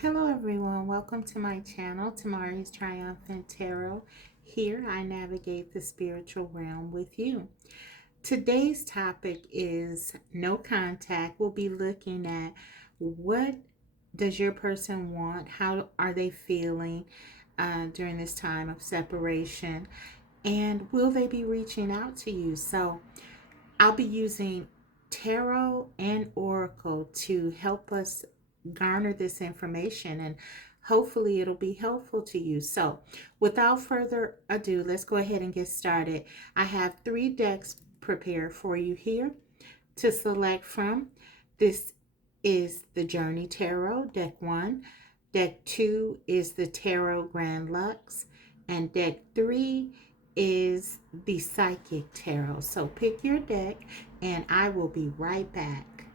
Hello everyone, welcome to my channel, Tamari's Triumphant Tarot. Here I navigate the spiritual realm with you. Today's topic is no contact. We'll be looking at what does your person want, how are they feeling during this time of separation, and will they be reaching out to you? So I'll be using tarot and oracle to help us garner this information, and hopefully it'll be helpful to you. So without further ado, let's go ahead and get started. I have 3 decks prepared for you here to select from. This is the Journey Tarot, deck 1. Deck 2 is the Tarot Grand Lux, and deck 3 is the Psychic Tarot. So pick your deck and I will be right back.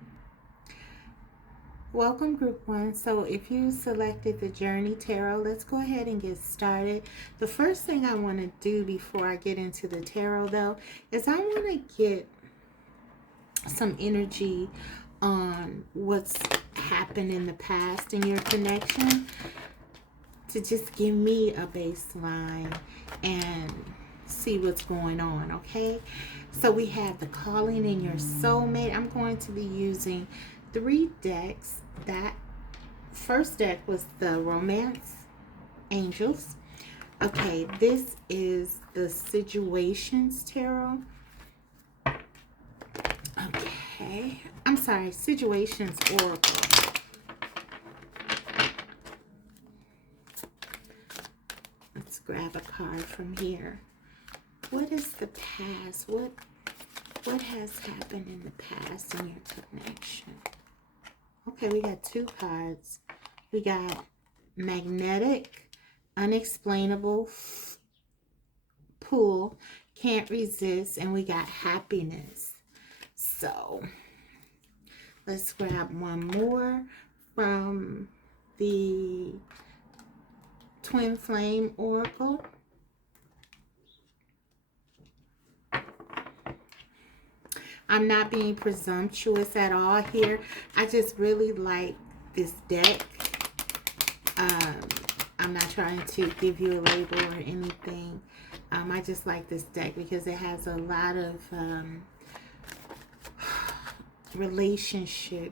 Welcome Group 1. So if you selected the Journey Tarot, let's go ahead and get started. The first thing I want to do before I get into the tarot though is I want to get some energy on what's happened in the past in your connection to just give me a baseline and see what's going on, okay? So we have the calling in your soulmate. I'm going to be using 3 decks. That first deck was the Romance Angels. Okay, this is the Situations Tarot. Okay, I'm sorry, Situations Oracle. Let's grab a card from here. What is the past? What has happened in the past in your connection? Okay, we got 2 cards. We got magnetic, unexplainable pull, can't resist, and we got happiness. So let's grab one more from the Twin Flame Oracle. I'm not being presumptuous at all here. I just really like this deck. I'm not trying to give you a label or anything. I just like this deck because it has a lot of relationship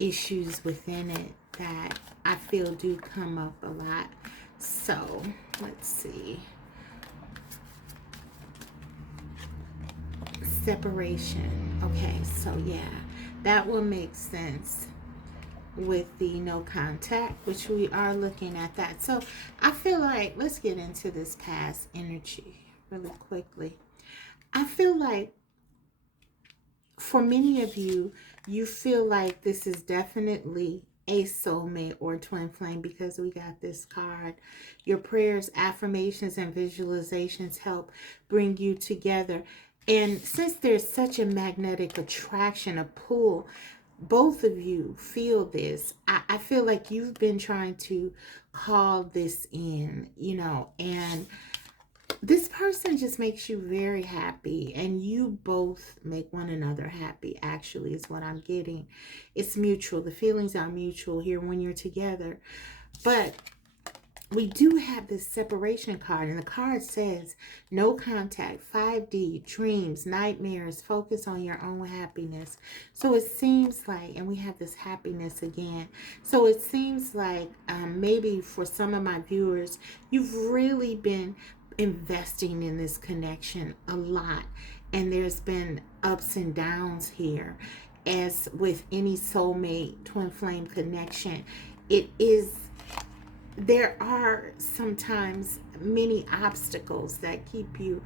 issues within it that I feel do come up a lot. So let's see. Separation. Okay, so yeah, that will make sense with the no contact, which we are looking at that. So I feel like let's get into this past energy really quickly. I feel like for many of you, you feel like this is definitely a soulmate or twin flame because we got this card. Your prayers, affirmations, and visualizations help bring you together. And since there's such a magnetic attraction, a pull, both of you feel this. I feel like you've been trying to call this in, and this person just makes you very happy, and you both make one another happy, actually, is what I'm getting. It's mutual. The feelings are mutual here when you're together. But we do have this separation card, and the card says no contact, 5D, dreams, nightmares, focus on your own happiness. So it seems like, and we have this happiness again. So it seems like maybe for some of my viewers, you've really been investing in this connection a lot, and there's been ups and downs here. As with any soulmate twin flame connection, there are sometimes many obstacles that keep you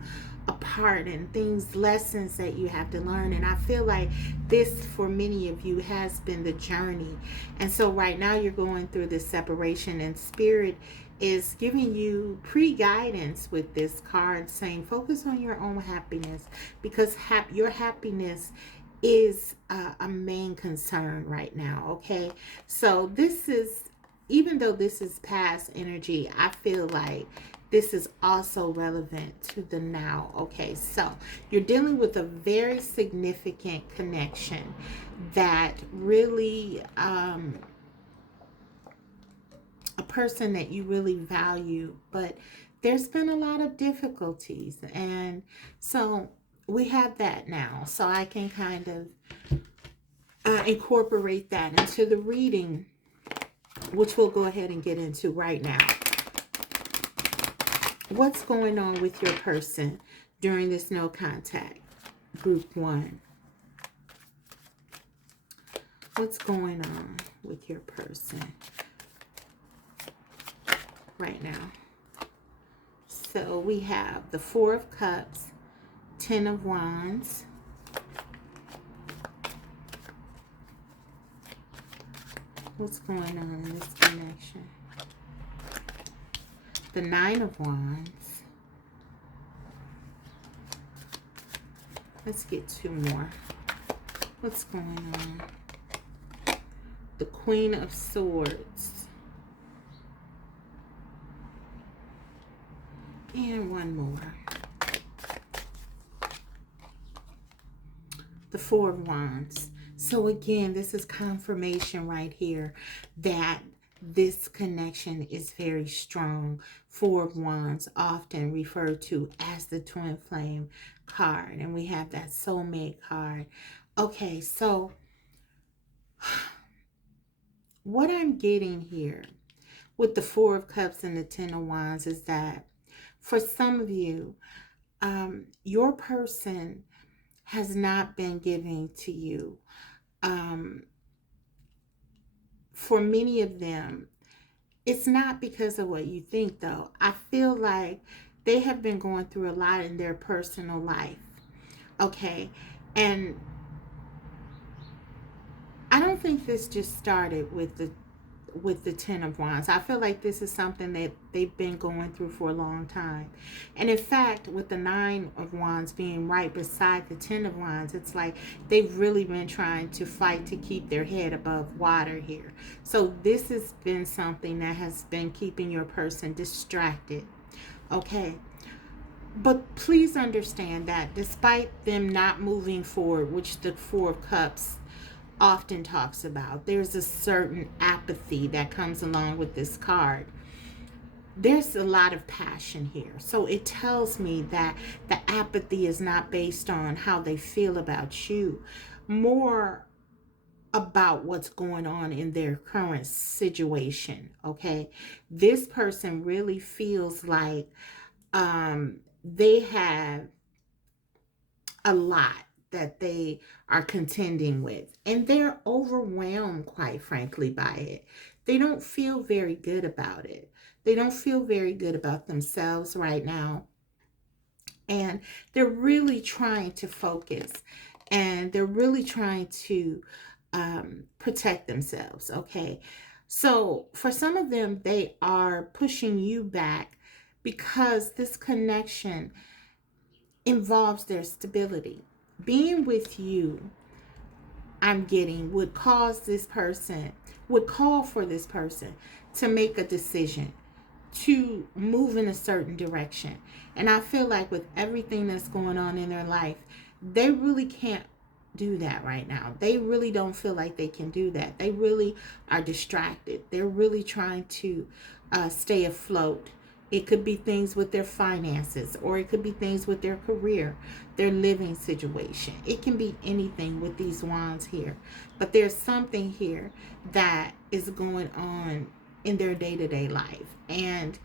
apart, and lessons that you have to learn. And I feel like this for many of you has been the journey. And so right now you're going through this separation, and spirit is giving you pre-guidance with this card saying focus on your own happiness, because your happiness is a main concern right now. Okay, so this is, even though this is past energy, I feel like this is also relevant to the now. Okay, so you're dealing with a very significant connection that really person that you really value, but there's been a lot of difficulties. And so we have that now. So I can kind of incorporate that into the reading, which we'll go ahead and get into right now. What's going on with your person during this no contact? Group 1. What's going on with your person right now? So we have the 4 of Cups, 10 of Wands, what's going on in this connection? The 9 of Wands. Let's get 2 more. What's going on? The Queen of Swords. And 1 more. The 4 of Wands. So again, this is confirmation right here that this connection is very strong. 4 of Wands, often referred to as the twin flame card. And we have that soulmate card. Okay, so what I'm getting here with the 4 of Cups and the 10 of Wands is that for some of you, your person has not been giving to you. For many of them, it's not because of what you think, though. I feel like they have been going through a lot in their personal life. Okay, and I don't think this just started with the 10 of Wands. I feel like this is something that they've been going through for a long time. And in fact, with the 9 of Wands being right beside the 10 of Wands, it's like they've really been trying to fight to keep their head above water here. So this has been something that has been keeping your person distracted. Okay. But please understand that despite them not moving forward, which the 4 of Cups often talks about, there's a certain apathy that comes along with this card. There's a lot of passion here. So it tells me that the apathy is not based on how they feel about you, more about what's going on in their current situation. Okay, this person really feels like they have a lot that they are contending with, and they're overwhelmed, quite frankly, by it. They don't feel very good about it. They don't feel very good about themselves right now, and they're really trying to focus, and they're really trying to protect themselves. Okay, so for some of them, they are pushing you back because this connection involves their stability. Being with you, I'm getting, would call for this person to make a decision, to move in a certain direction. And I feel like with everything that's going on in their life, they really can't do that right now. They really don't feel like they can do that. They really are distracted. They're really trying to stay afloat. It could be things with their finances, or it could be things with their career, their living situation. It can be anything with these wands here. But there's something here that is going on in their day-to-day life. And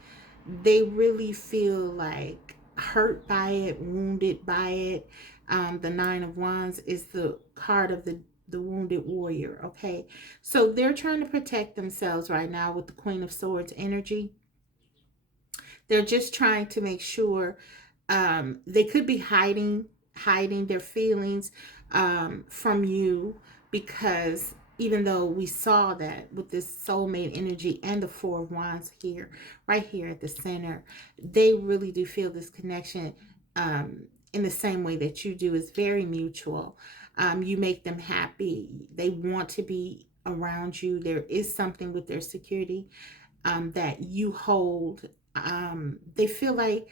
they really feel like hurt by it, wounded by it. The 9 of Wands is the card of the wounded warrior. Okay, so they're trying to protect themselves right now with the Queen of Swords energy. They're just trying to make sure they could be hiding their feelings from you, because even though we saw that with this soulmate energy and the 4 of Wands here, right here at the center, they really do feel this connection in the same way that you do. Is very mutual. You make them happy. They want to be around you. There is something with their security that you hold. They feel like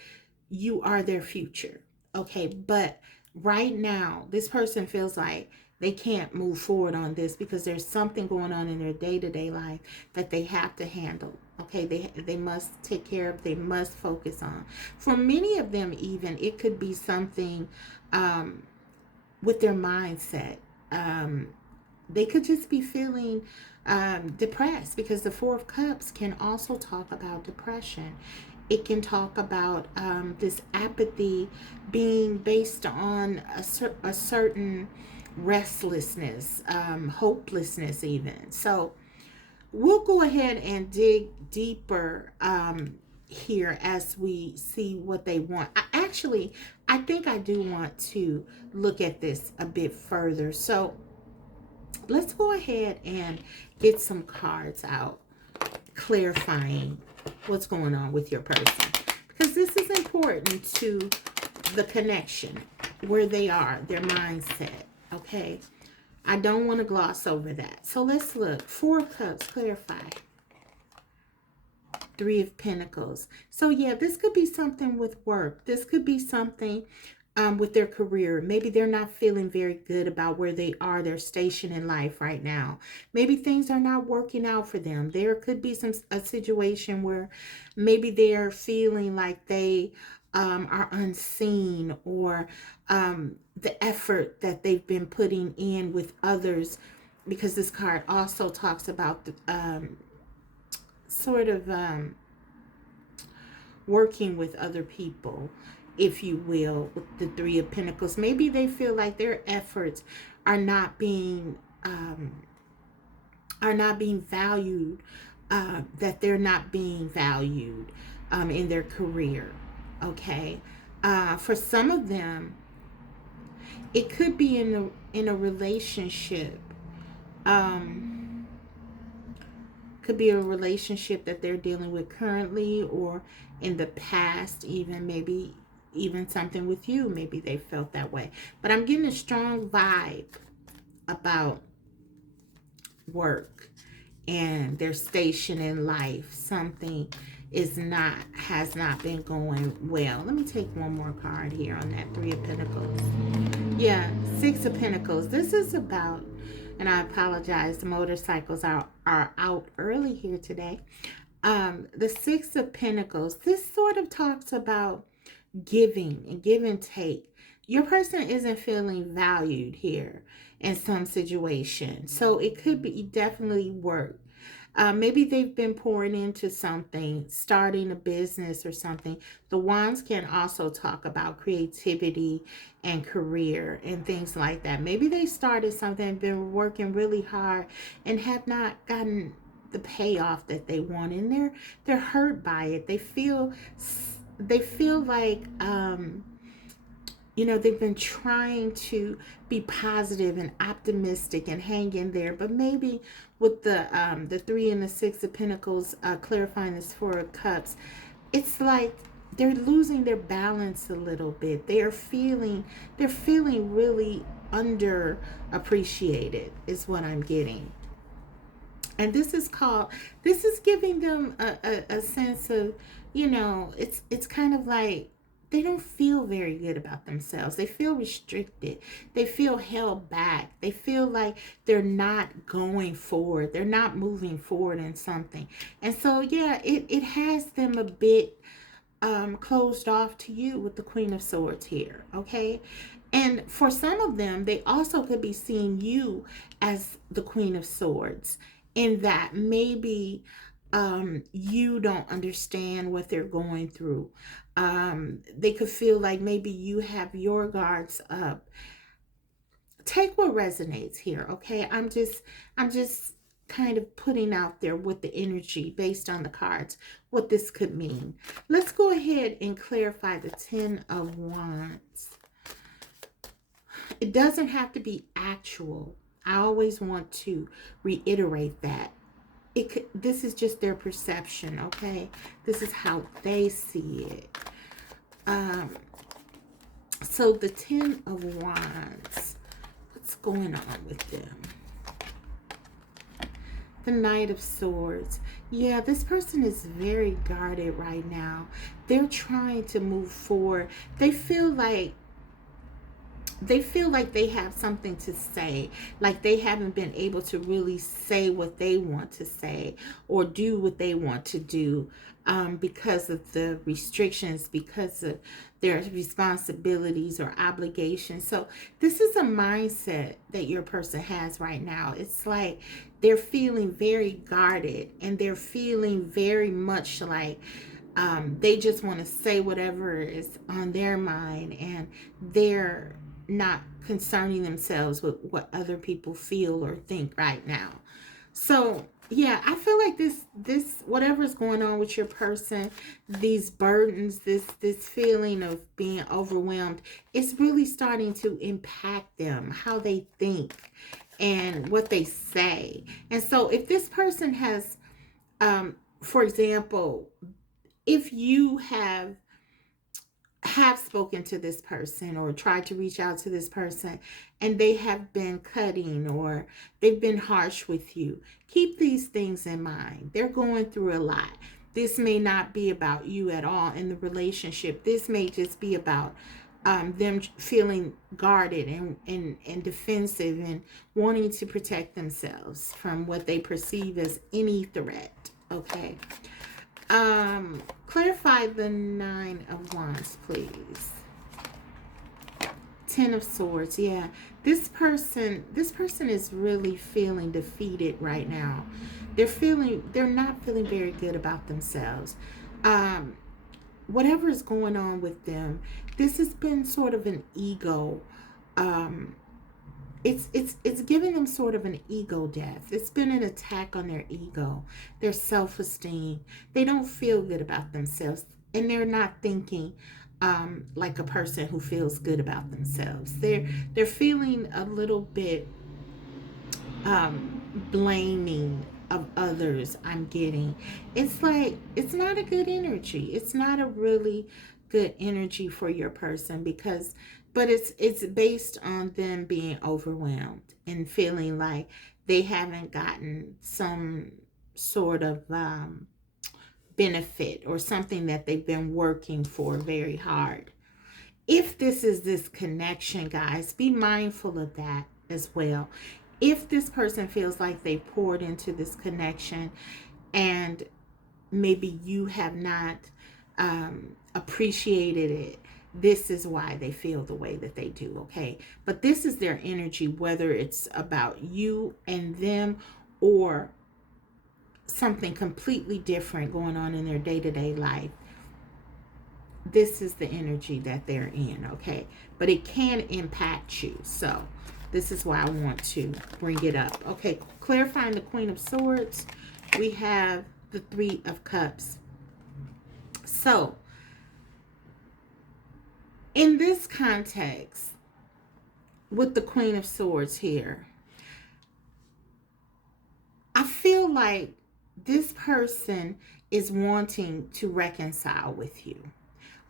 you are their future. Okay, but right now, this person feels like They can't move forward on this because there's something going on in their day-to-day life that they have to handle. Okay, they must take care of, they must focus on. For many of them, even, it could be something with their mindset. They could just be feeling depressed, because the Four of Cups can also talk about depression. It can talk about this apathy being based on a certain restlessness, hopelessness even. So we'll go ahead and dig deeper here as we see what they want. I think I do want to look at this a bit further. So let's go ahead and get some cards out clarifying what's going on with your person, because this is important to the connection, where they are, their mindset. Okay, I don't want to gloss over that. So let's look. Four of Cups, clarify. Three of Pentacles. So yeah, this could be something with work. This could be something with their career. Maybe they're not feeling very good about where they are, their station in life right now. Maybe things are not working out for them. There could be a situation where maybe they're feeling like they are unseen, or the effort that they've been putting in with others, because this card also talks about the sort of working with other people, if you will, with the Three of Pentacles. Maybe they feel like their efforts are not being valued, that they're not being valued in their career. Okay, for some of them, it could be in a relationship. Could be a relationship that they're dealing with currently, or in the past, even maybe even something with you. Maybe they felt that way. But I'm getting a strong vibe about work and their station in life. Something has not been going well. Let me take one more card here on that Three of Pentacles. Yeah, Six of Pentacles. This is about, and I apologize, the motorcycles are out early here today. The Six of Pentacles, this sort of talks about giving and give and take. Your person isn't feeling valued here in some situation. So it could be definitely work. Maybe they've been pouring into something, starting a business or something. The Wands can also talk about creativity and career and things like that. Maybe they started something, been working really hard, and have not gotten the payoff that they want, and they're hurt by it. They feel like they've been trying to be positive and optimistic and hang in there, but maybe with the Three and the Six of Pentacles clarifying this Four of Cups, it's like they're losing their balance a little bit. They're feeling really underappreciated, is what I'm getting. And this is giving them a sense of, it's kind of like they don't feel very good about themselves. They feel restricted. They feel held back. They feel like they're not going forward. They're not moving forward in something. And so, yeah, it has them a bit closed off to you with the Queen of Swords here, okay? And for some of them, they also could be seeing you as the Queen of Swords, in that maybe you don't understand what they're going through. They could feel like maybe you have your guards up. Take what resonates here, okay? I'm just kind of putting out there with the energy based on the cards, what this could mean. Let's go ahead and clarify the Ten of Wands. It doesn't have to be actual. I always want to reiterate that. This is just their perception, okay? This is how they see it. So the Ten of Wands, what's going on with them? The Knight of Swords. Yeah, this person is very guarded right now. They're trying to move forward. They feel like they feel like they have something to say, like they haven't been able to really say what they want to say or do what they want to do, because of the restrictions, because of their responsibilities or obligations. So this is a mindset that your person has right now. It's like they're feeling very guarded, and they're feeling very much like, they just want to say whatever is on their mind, and they're not concerning themselves with what other people feel or think right now. So yeah, I feel like this whatever's going on with your person, these burdens, this feeling of being overwhelmed, it's really starting to impact them, how they think and what they say. And so if this person has, for example, if you have spoken to this person or tried to reach out to this person, and they have been cutting or they've been harsh with you, keep these things in mind. They're going through a lot. This may not be about you at all in the relationship. This may just be about, them feeling guarded and defensive and wanting to protect themselves from what they perceive as any threat. Okay. Clarify the Nine of Wands, please. Ten of Swords. Yeah. This person is really feeling defeated right now. They're not feeling very good about themselves. Um, Whatever is going on with them, this has been sort of an ego, um it's giving them sort of an ego death. It's been an attack on their ego, their self-esteem. They don't feel good about themselves, and they're not thinking, like a person who feels good about themselves. They're feeling a little bit, blaming of others. I'm getting, it's like it's not a good energy. It's not a really good energy for your person, because but it's based on them being overwhelmed and feeling like they haven't gotten some sort of, benefit or something that they've been working for very hard. If this connection, guys, be mindful of that as well. If this person feels like they poured into this connection, and maybe you have not, appreciated it, this is why they feel the way that they do. Okay. But this is their energy, whether it's about you and them, or something completely different going on in their day-to-day life. This is the energy that they're in. Okay. But it can impact you. So this is why I want to bring it up. Okay. Clarifying the Queen of Swords, we have the Three of Cups. So in this context, with the Queen of Swords here, I feel like this person is wanting to reconcile with you.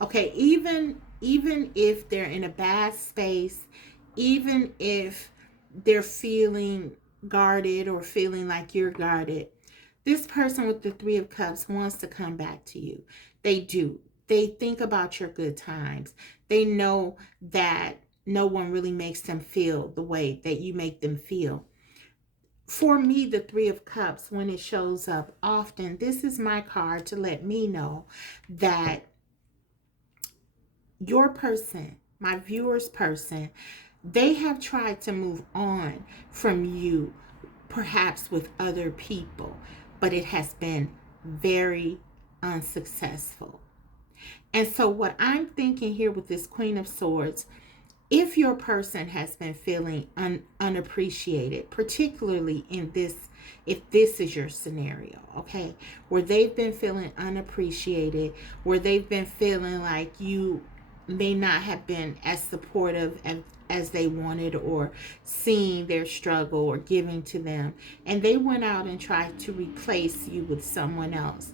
Okay, even if they're in a bad space, even if they're feeling guarded or feeling like you're guarded, this person with the Three of Cups wants to come back to you. They do. They think about your good times. They know that no one really makes them feel the way that you make them feel. For me, the Three of Cups, when it shows up often, this is my card to let me know that your person, my viewer's person, they have tried to move on from you, perhaps with other people, but it has been very unsuccessful. And so, what I'm thinking here with this Queen of Swords, if your person has been feeling unappreciated, particularly in this, if this is your scenario, okay, where they've been feeling unappreciated, where they've been feeling like you may not have been as supportive as they wanted, or seeing their struggle or giving to them, and they went out and tried to replace you with someone else,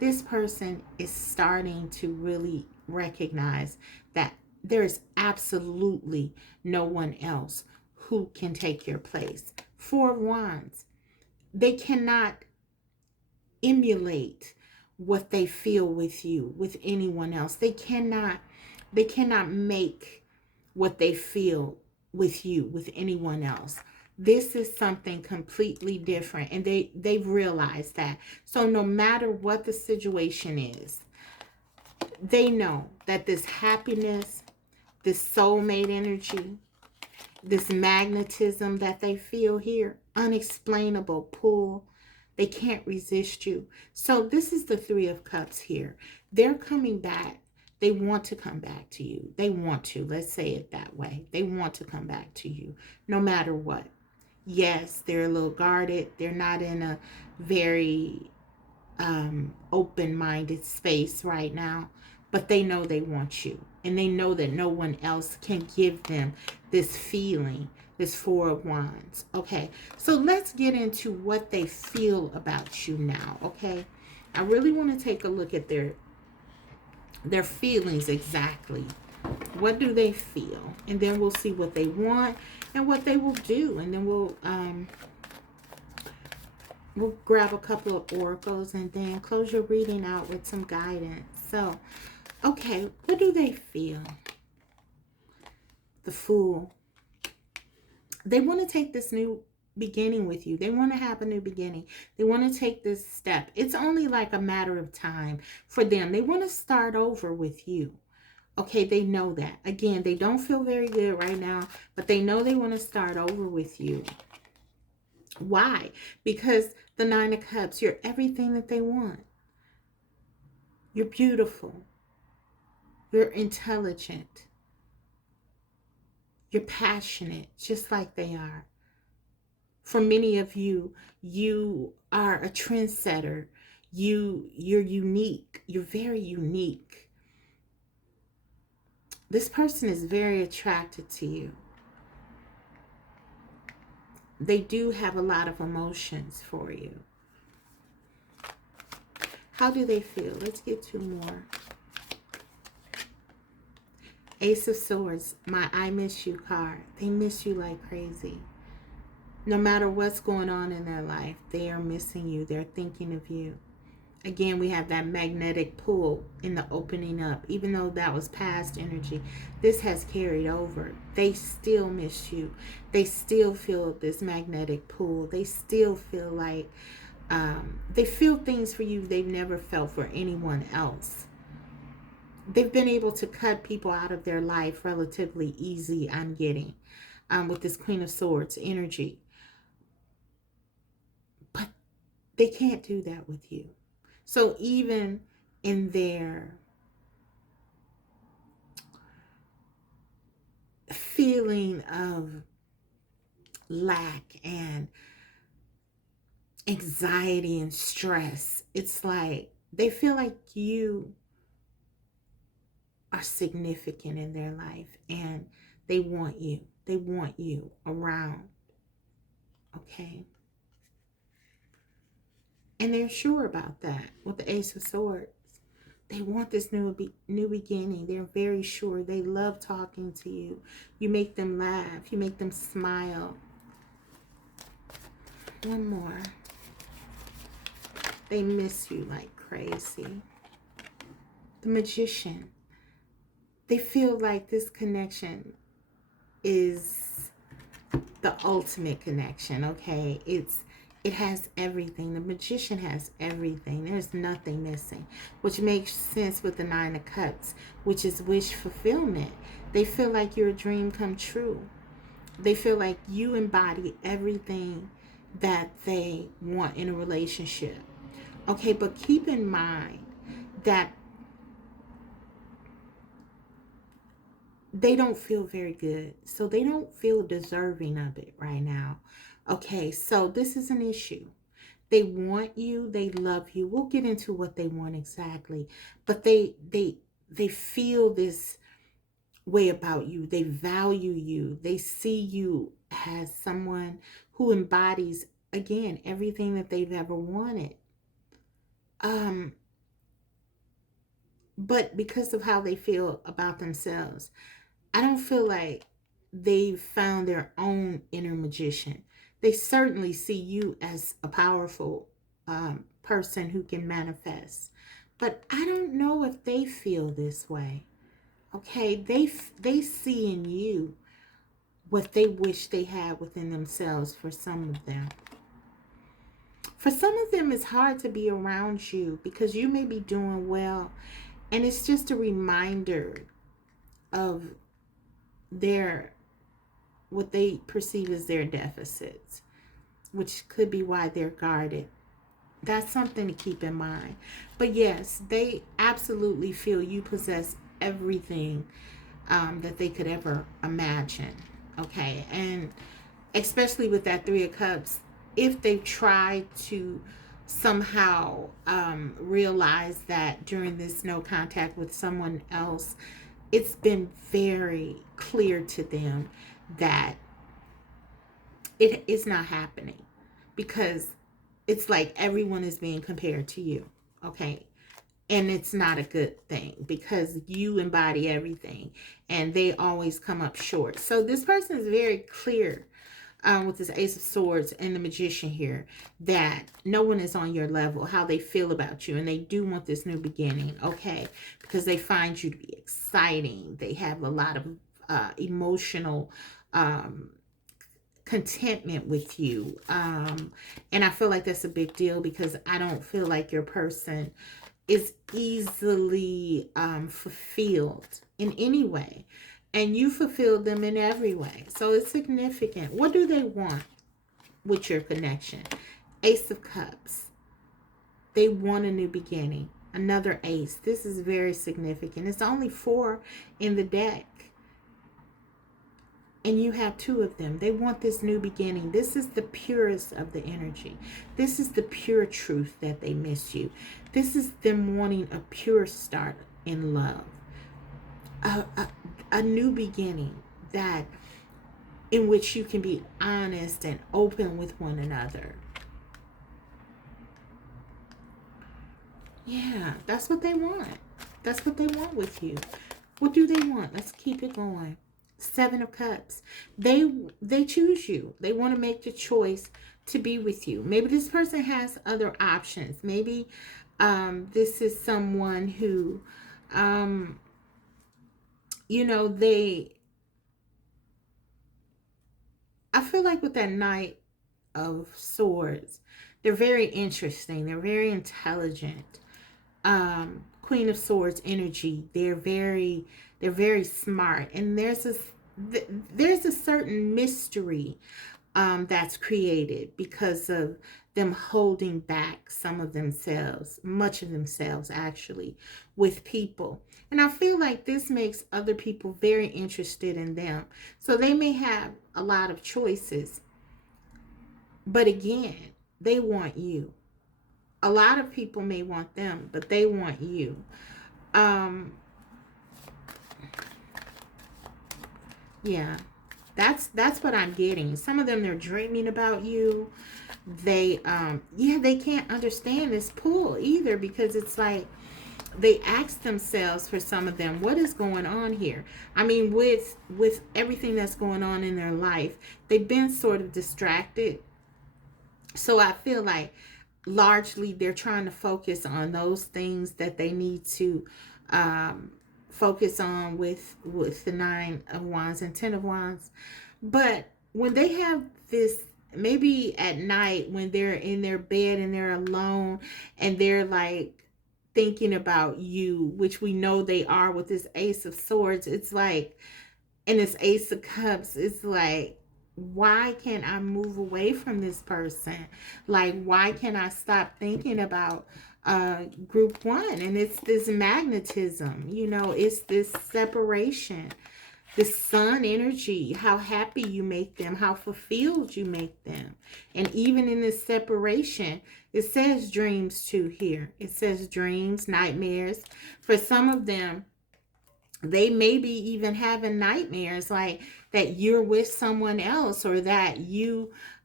this person is starting to really recognize that there's absolutely no one else who can take your place. Four of Wands. They cannot emulate what they feel with you, with anyone else. They cannot make what they feel with you, with anyone else. This is something completely different, and they've realized that. So no matter what the situation is, they know that this happiness, this soulmate energy, this magnetism that they feel here, unexplainable pull, they can't resist you. So this is the Three of Cups here. They're coming back. They want to come back to you. They want to. Let's say it that way. They want to come back to you no matter what. Yes, they're a little guarded. They're not in a very open-minded space right now, but they know they want you, and they know that no one else can give them this feeling, this Four of Wands. Okay, so let's get into what they feel about you now. Okay, I really want to take a look at their feelings exactly. What do they feel? And then we'll see what they want and what they will do, and then we'll grab a couple of oracles and then close your reading out with some guidance. So, okay, what do they feel? The Fool. They want to take this new beginning with you. They want to have a new beginning. They want to take this step. It's only like a matter of time for them. They want to start over with you. Okay, they know that. Again, they don't feel very good right now, but they know they want to start over with you. Why? Because the Nine of Cups, you're everything that they want. You're beautiful. You're intelligent. You're passionate, just like they are. For many of you, you are a trendsetter. You're unique. You're very unique. This person is very attracted to you. They do have a lot of emotions for you. How do they feel? Let's get two more. Ace of Swords, my I miss you card. They miss you like crazy. No matter what's going on in their life, they are missing you. They're thinking of you. Again, we have that magnetic pull in the opening up. Even though that was past energy, this has carried over. They still miss you. They still feel this magnetic pull. They still feel like they feel things for you they've never felt for anyone else. They've been able to cut people out of their life relatively easy, I'm getting, with this Queen of Swords energy. But they can't do that with you. So even in their feeling of lack and anxiety and stress, it's like they feel like you are significant in their life and they want you. They want you around. Okay? And they're sure about that with the Ace of Swords. They want this new beginning. They're very sure. They love talking to you. You make them laugh. You make them smile. One more. They miss you like crazy. The Magician. They feel like this connection is the ultimate connection, okay? It has everything. The Magician has everything. There's nothing missing, which makes sense with the Nine of Cups, which is wish fulfillment. They feel like you're a dream come true. They feel like you embody everything that they want in a relationship. Okay, but keep in mind that they don't feel very good. So they don't feel deserving of it right now. Okay, so this is an issue. They want you, they love you. We'll get into what they want exactly. But they feel this way about you. They value you. They see you as someone who embodies, again, everything that they've ever wanted. But because of how they feel about themselves, I don't feel like they've found their own inner magician. They certainly see you as a powerful person who can manifest. But I don't know if they feel this way. Okay, they see in you what they wish they had within themselves. For some of them, it's hard to be around you because you may be doing well, and it's just a reminder of their what they perceive as their deficits, which could be why they're guarded. That's something to keep in mind. But yes, they absolutely feel you possess everything that they could ever imagine. Okay, and especially with that Three of Cups, if they try to somehow realize that during this no contact with someone else, it's been very clear to them that it is not happening, because it's like everyone is being compared to you. Okay, and it's not a good thing because you embody everything and they always come up short. So this person is very clear with this Ace of Swords and the Magician here, that no one is on your level, how they feel about you, and they do want this new beginning. Okay, because they find you to be exciting. They have a lot of emotional contentment with you, and I feel like that's a big deal, because I don't feel like your person is easily fulfilled in any way, and you fulfill them in every way. So it's significant. What do they want with your connection? Ace of Cups. They want a new beginning. Another ace. This is very significant. It's only 4 in the deck, and you have 2 of them. They want this new beginning. This is the purest of the energy. This is the pure truth that they miss you. This is them wanting a pure start in love. A new beginning that in which you can be honest and open with one another. Yeah, that's what they want. That's what they want with you. What do they want? Let's keep it going. 7 of Cups. They choose you. They want to make the choice to be with you. Maybe this person has other options. Maybe this is someone who, I feel like with that Knight of Swords, they're very interesting. They're very intelligent. Queen of Swords energy. They're very smart, and there's a certain mystery that's created because of them holding back some of themselves, much of themselves actually, with people. And I feel like this makes other people very interested in them. So they may have a lot of choices, but again, they want you. A lot of people may want them, but they want you. Yeah, that's what I'm getting. Some of them, they're dreaming about you. They they can't understand this pull either, because it's like they ask themselves, for some of them, what is going on here? I mean, with everything that's going on in their life, they've been sort of distracted. So I feel like largely they're trying to focus on those things that they need to focus on with the 9 of Wands and 10 of Wands. But when they have this, maybe at night when they're in their bed and they're alone and they're like thinking about you, which we know they are with this Ace of Swords, it's like, and this Ace of Cups, it's like, why can't I move away from this person? Like, why can't I stop thinking about group 1? And it's this magnetism, it's this separation, this sun energy, how happy you make them, how fulfilled you make them. And even in this separation, it says dreams too here. It says dreams, nightmares. For some of them, they may be even having nightmares, like that you're with someone else, or that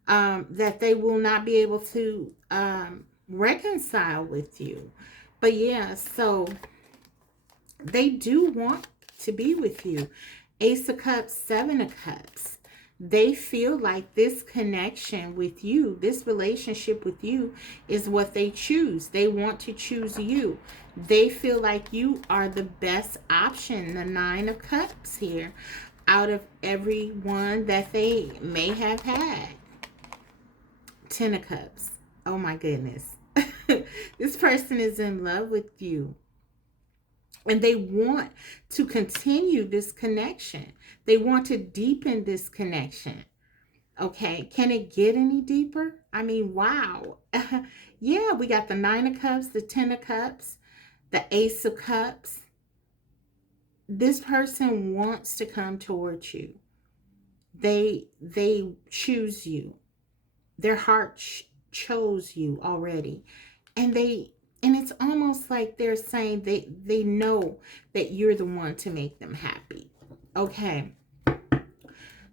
that they will not be able to reconcile with you. But yeah, so they do want to be with you. Ace of Cups, 7 of Cups. They feel like this connection with you, this relationship with you, is what they choose. They want to choose you. They feel like you are the best option, the Nine of Cups here, out of everyone that they may have had. Ten of Cups. Oh my goodness. This person is in love with you. And they want to continue this connection. They want to deepen this connection. Okay, can it get any deeper? I mean, wow. Yeah, we got the Nine of Cups, the Ten of Cups, the Ace of Cups. This person wants to come towards you. They choose you. Their heart chose you already. And it's almost like they're saying they know that you're the one to make them happy. Okay.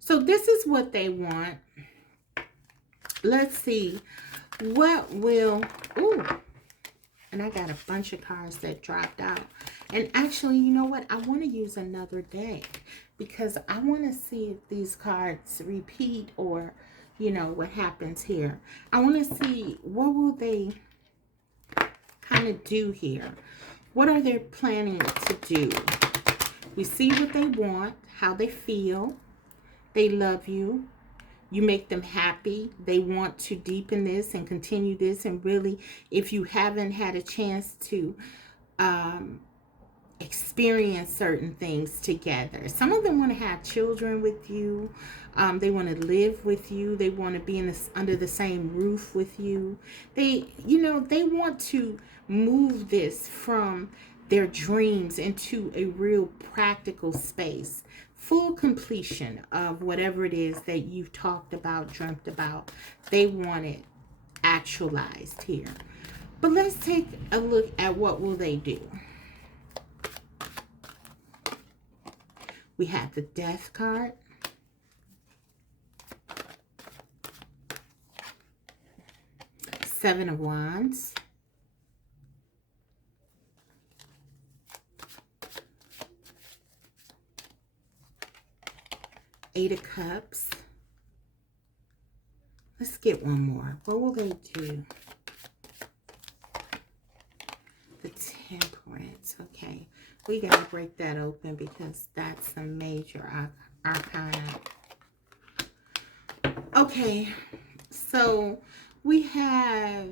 So this is what they want. Let's see. What will... Ooh. And I got a bunch of cards that dropped out. And actually, you know what? I want to use another deck because I want to see if these cards repeat or, you know, what happens here. I want to see what will they kind of do here. What are they planning to do? We see what they want, how they feel. They love you. You make them happy. They want to deepen this and continue this. And really, if you haven't had a chance to experience certain things together. Some of them want to have children with you. They want to live with you. They want to be under the same roof with you. They want to move this from their dreams into a real practical space. Full completion of whatever it is that you've talked about, dreamt about. They want it actualized here. But let's take a look at what will they do. We have the Death card. Seven of Wands. Eight of Cups. Let's get one more. What will they do? The Temperance. Okay. We got to break that open because that's a major arcana. Okay. So we have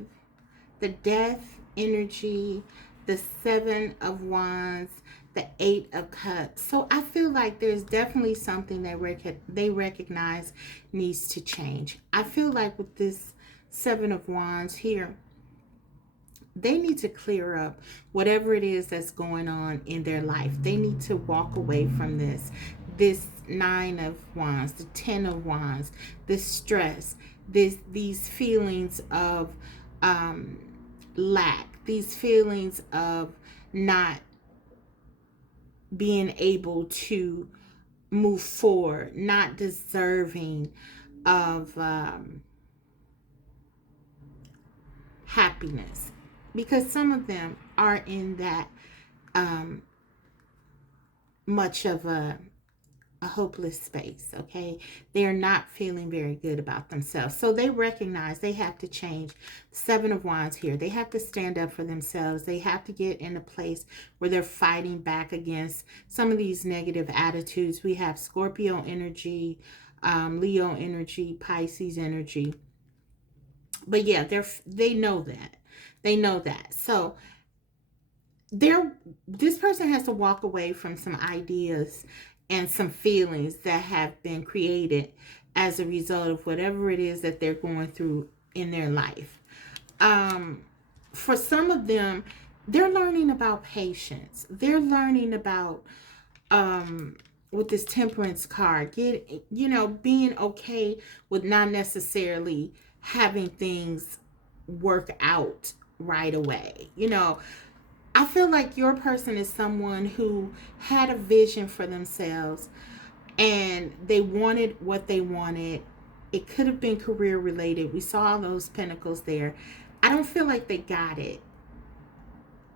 the Death energy, the Seven of Wands, the Eight of Cups. So I feel like there's definitely something that they recognize needs to change. I feel like with this Seven of Wands here, they need to clear up whatever it is that's going on in their life. They need to walk away from this Nine of Wands, the Ten of Wands, this stress, these feelings of lack, these feelings of not being able to move forward, not deserving of happiness. Because some of them are in that much of a hopeless space, okay? They are not feeling very good about themselves. So they recognize they have to change. Seven of Wands here. They have to stand up for themselves. They have to get in a place where they're fighting back against some of these negative attitudes. We have Scorpio energy, Leo energy, Pisces energy. But yeah, they know that. They know that. So this person has to walk away from some ideas and some feelings that have been created as a result of whatever it is that they're going through in their life. For some of them, they're learning about patience. They're learning about with this Temperance card, being okay with not necessarily having things work out right away. I feel like your person is someone who had a vision for themselves and they wanted what they wanted. It could have been career related. We saw those pentacles there. I don't feel like they got it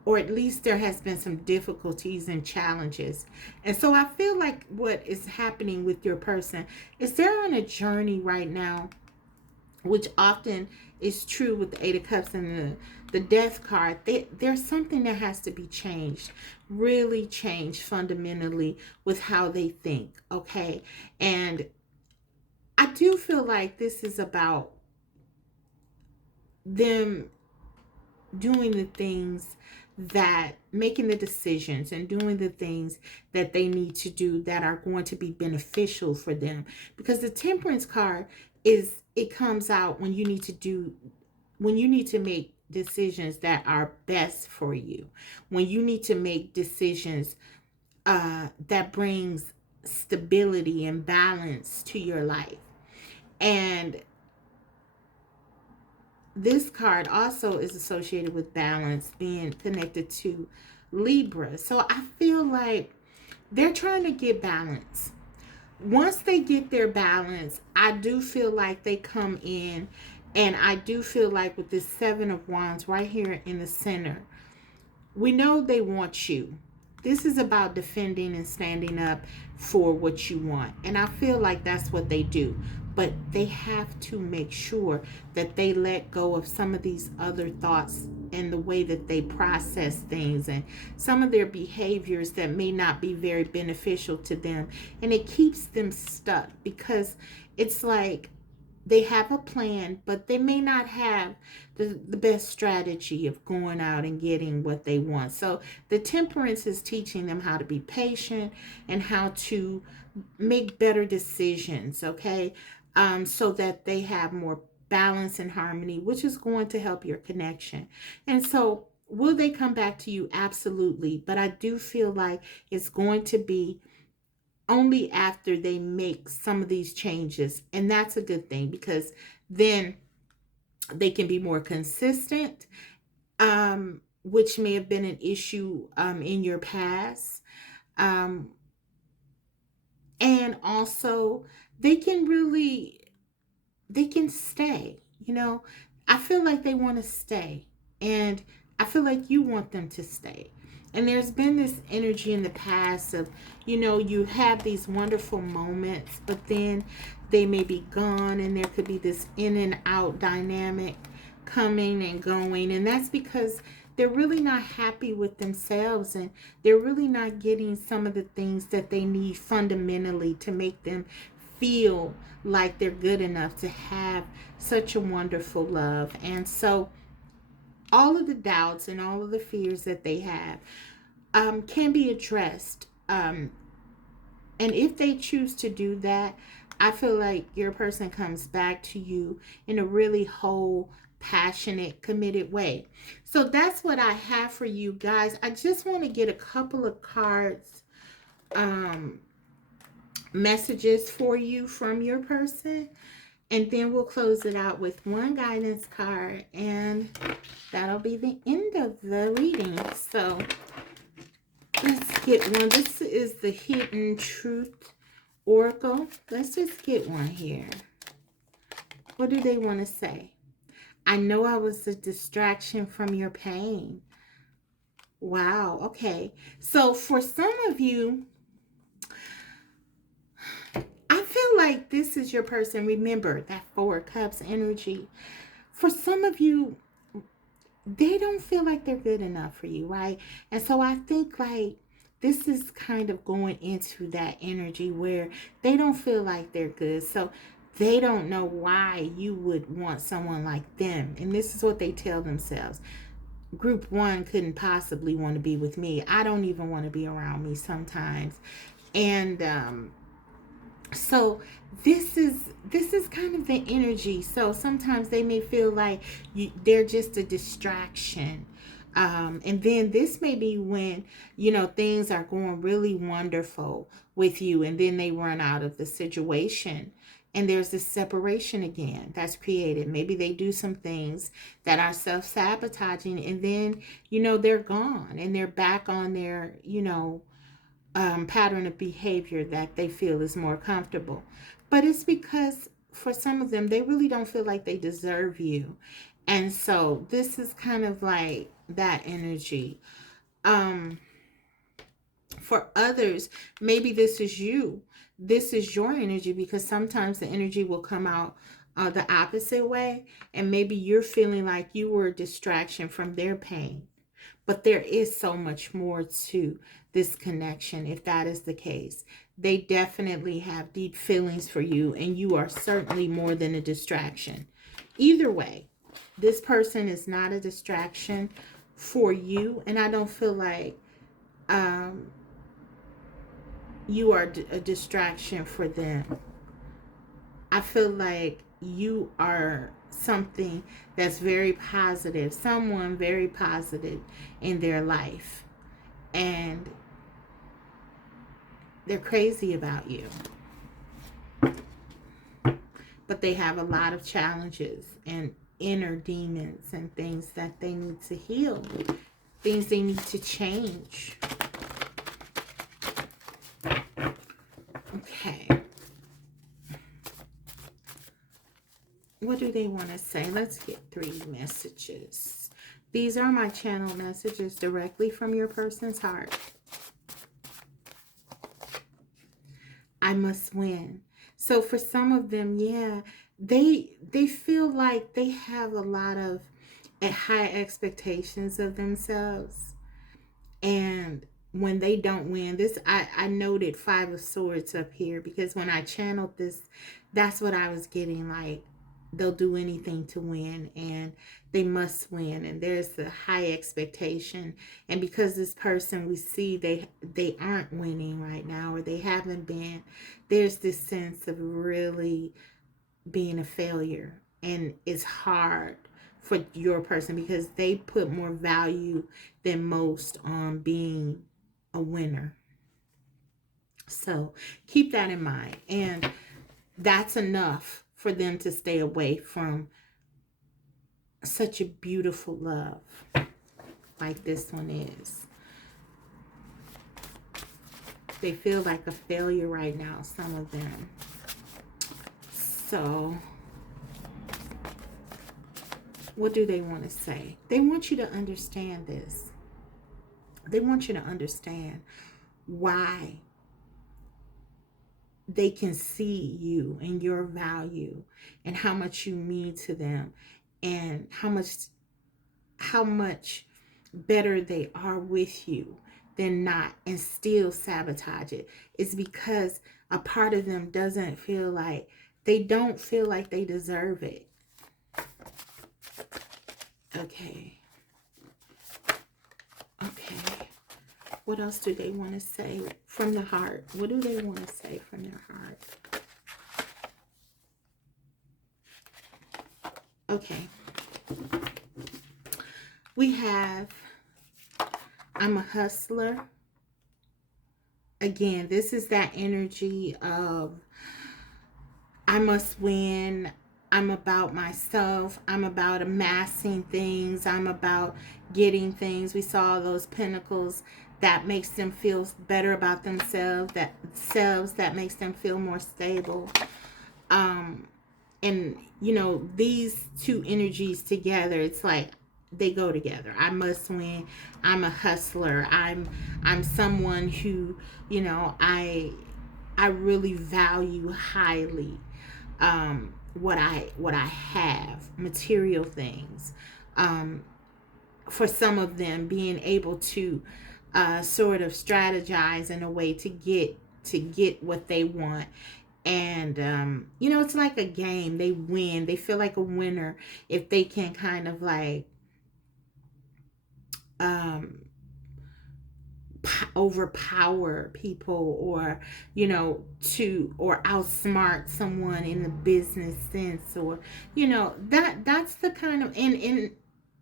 or at least there has been some difficulties and challenges. And so I feel like what is happening with your person is they're on a journey right now, which often is true with the Eight of Cups and the Death card. There's something that has to be changed, really changed fundamentally with how they think, okay? And I do feel like this is about them doing the things that making the decisions and doing the things that they need to do that are going to be beneficial for them, because the Temperance card is, it comes out when you need to do, when you need to make decisions that are best for you, when you need to make decisions that brings stability and balance to your life. And this card also is associated with balance, being connected to Libra. So I feel like they're trying to get balance. Once they get their balance, I do feel like they come in, and I do feel like with this Seven of Wands right here in the center, we know they want you. This is about defending and standing up for what you want. And I feel like that's what they do. But they have to make sure that they let go of some of these other thoughts and the way that they process things and some of their behaviors that may not be very beneficial to them. And it keeps them stuck because it's like they have a plan, but they may not have the best strategy of going out and getting what they want. So the Temperance is teaching them how to be patient and how to make better decisions, okay? So that they have more balance and harmony, which is going to help your connection. And so will they come back to you? Absolutely. But I do feel like it's going to be only after they make some of these changes. And that's a good thing, because then they can be more consistent, which may have been an issue in your past. Um, and also they can really, they can stay, you know. I feel like they want to stay, and I feel like you want them to stay. And there's been this energy in the past of, you know, you have these wonderful moments, but then they may be gone, and there could be this in and out dynamic coming and going. And that's because they're really not happy with themselves, and they're really not getting some of the things that they need fundamentally to make them feel like they're good enough to have such a wonderful love. And so all of the doubts and all of the fears that they have can be addressed. And if they choose to do that, I feel like your person comes back to you in a really whole, passionate, committed way. So that's what I have for you guys. I just want to get a couple of cards, messages for you from your person, and then we'll close it out with one guidance card, and that'll be the end of the reading. So let's get one. This is the Hidden Truth Oracle. Let's just get one here. What do they want to say? I know I was a distraction from your pain. Wow. Okay. So for some of you, I feel like this is your person. Remember that Four of Cups energy. For some of you, they don't feel like they're good enough for you, right? And so I think like this is kind of going into that energy where they don't feel like they're good. So they don't know why you would want someone like them. And this is what they tell themselves. Group one couldn't possibly want to be with me. I don't even want to be around me sometimes. And so this is kind of the energy. So sometimes they may feel like they're just a distraction. And then this may be when, you know, things are going really wonderful with you, and then they run out of the situation, and there's this separation again that's created. Maybe they do some things that are self-sabotaging, and then, you know, they're gone and they're back on their, you know, pattern of behavior that they feel is more comfortable. But it's because for some of them, they really don't feel like they deserve you. And so this is kind of like that energy. Um, for others, maybe this is you. This is your energy, because sometimes the energy will come out the opposite way. And maybe you're feeling like you were a distraction from their pain. But there is so much more to this connection if that is the case. They definitely have deep feelings for you, and you are certainly more than a distraction. Either way, this person is not a distraction for you, and I don't feel like um, you are a distraction for them. I feel like you are something that's very positive, someone very positive in their life. And they're crazy about you. But they have a lot of challenges and inner demons and things that they need to heal, things they need to change. Okay. What do they want to say? Let's get 3 messages. These are my channel messages directly from your person's heart. I must win. So for some of them, yeah, they feel like they have a lot of high expectations of themselves. And when they don't win, this I noted 5 of Swords up here, because when I channeled this, that's what I was getting. Like, they'll do anything to win, and they must win, and there's the high expectation. And because this person, we see they aren't winning right now, or they haven't been, there's this sense of really being a failure. And it's hard for your person, because they put more value than most on being a winner. So keep that in mind. And that's enough for them to stay away from such a beautiful love like this one is. They feel like a failure right now, some of them. So what do they want to say? They want you to understand this. They want you to understand why they can see you and your value, and how much you mean to them, and how much better they are with you than not, and still sabotage it. It's because a part of them doesn't feel like, they don't feel like they deserve it. Okay. What else do they want to say from the heart? What do they want to say from their heart? Okay. We have, I'm a hustler. Again, this is that energy of, I must win. I'm about myself. I'm about amassing things. I'm about getting things. We saw those pentacles. That makes them feel better about themselves. That makes them feel more stable. And you know, these two energies together, it's like they go together. I must win. I'm a hustler. I'm someone who, you know, I really value highly what I have, material things. For some of them, being able to sort of strategize in a way to get what they want. And you know, it's like a game. They win. They feel like a winner if they can kind of like um overpower people, or you know, or outsmart someone in the business sense, or you know, that's the kind of, and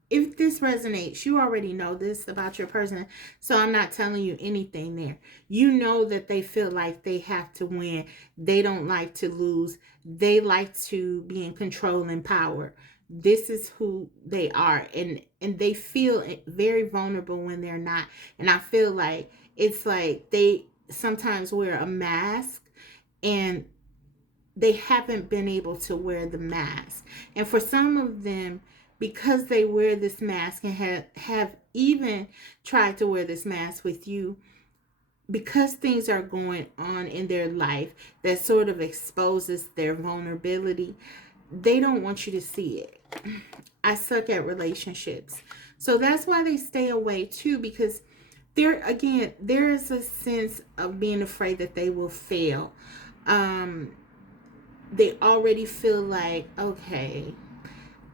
if this resonates, you already know this about your person, so I'm not telling you anything there. You know that they feel like they have to win. They don't like to lose. They like to be in control and power. This is who they are, and they feel very vulnerable when they're not. And I feel like it's like they sometimes wear a mask, and they haven't been able to wear the mask. And for some of them, because they wear this mask and have even tried to wear this mask with you, because things are going on in their life that sort of exposes their vulnerability, they don't want you to see it. I suck at relationships. So that's why they stay away too, because there is a sense of being afraid that they will fail. Um, they already feel like, okay,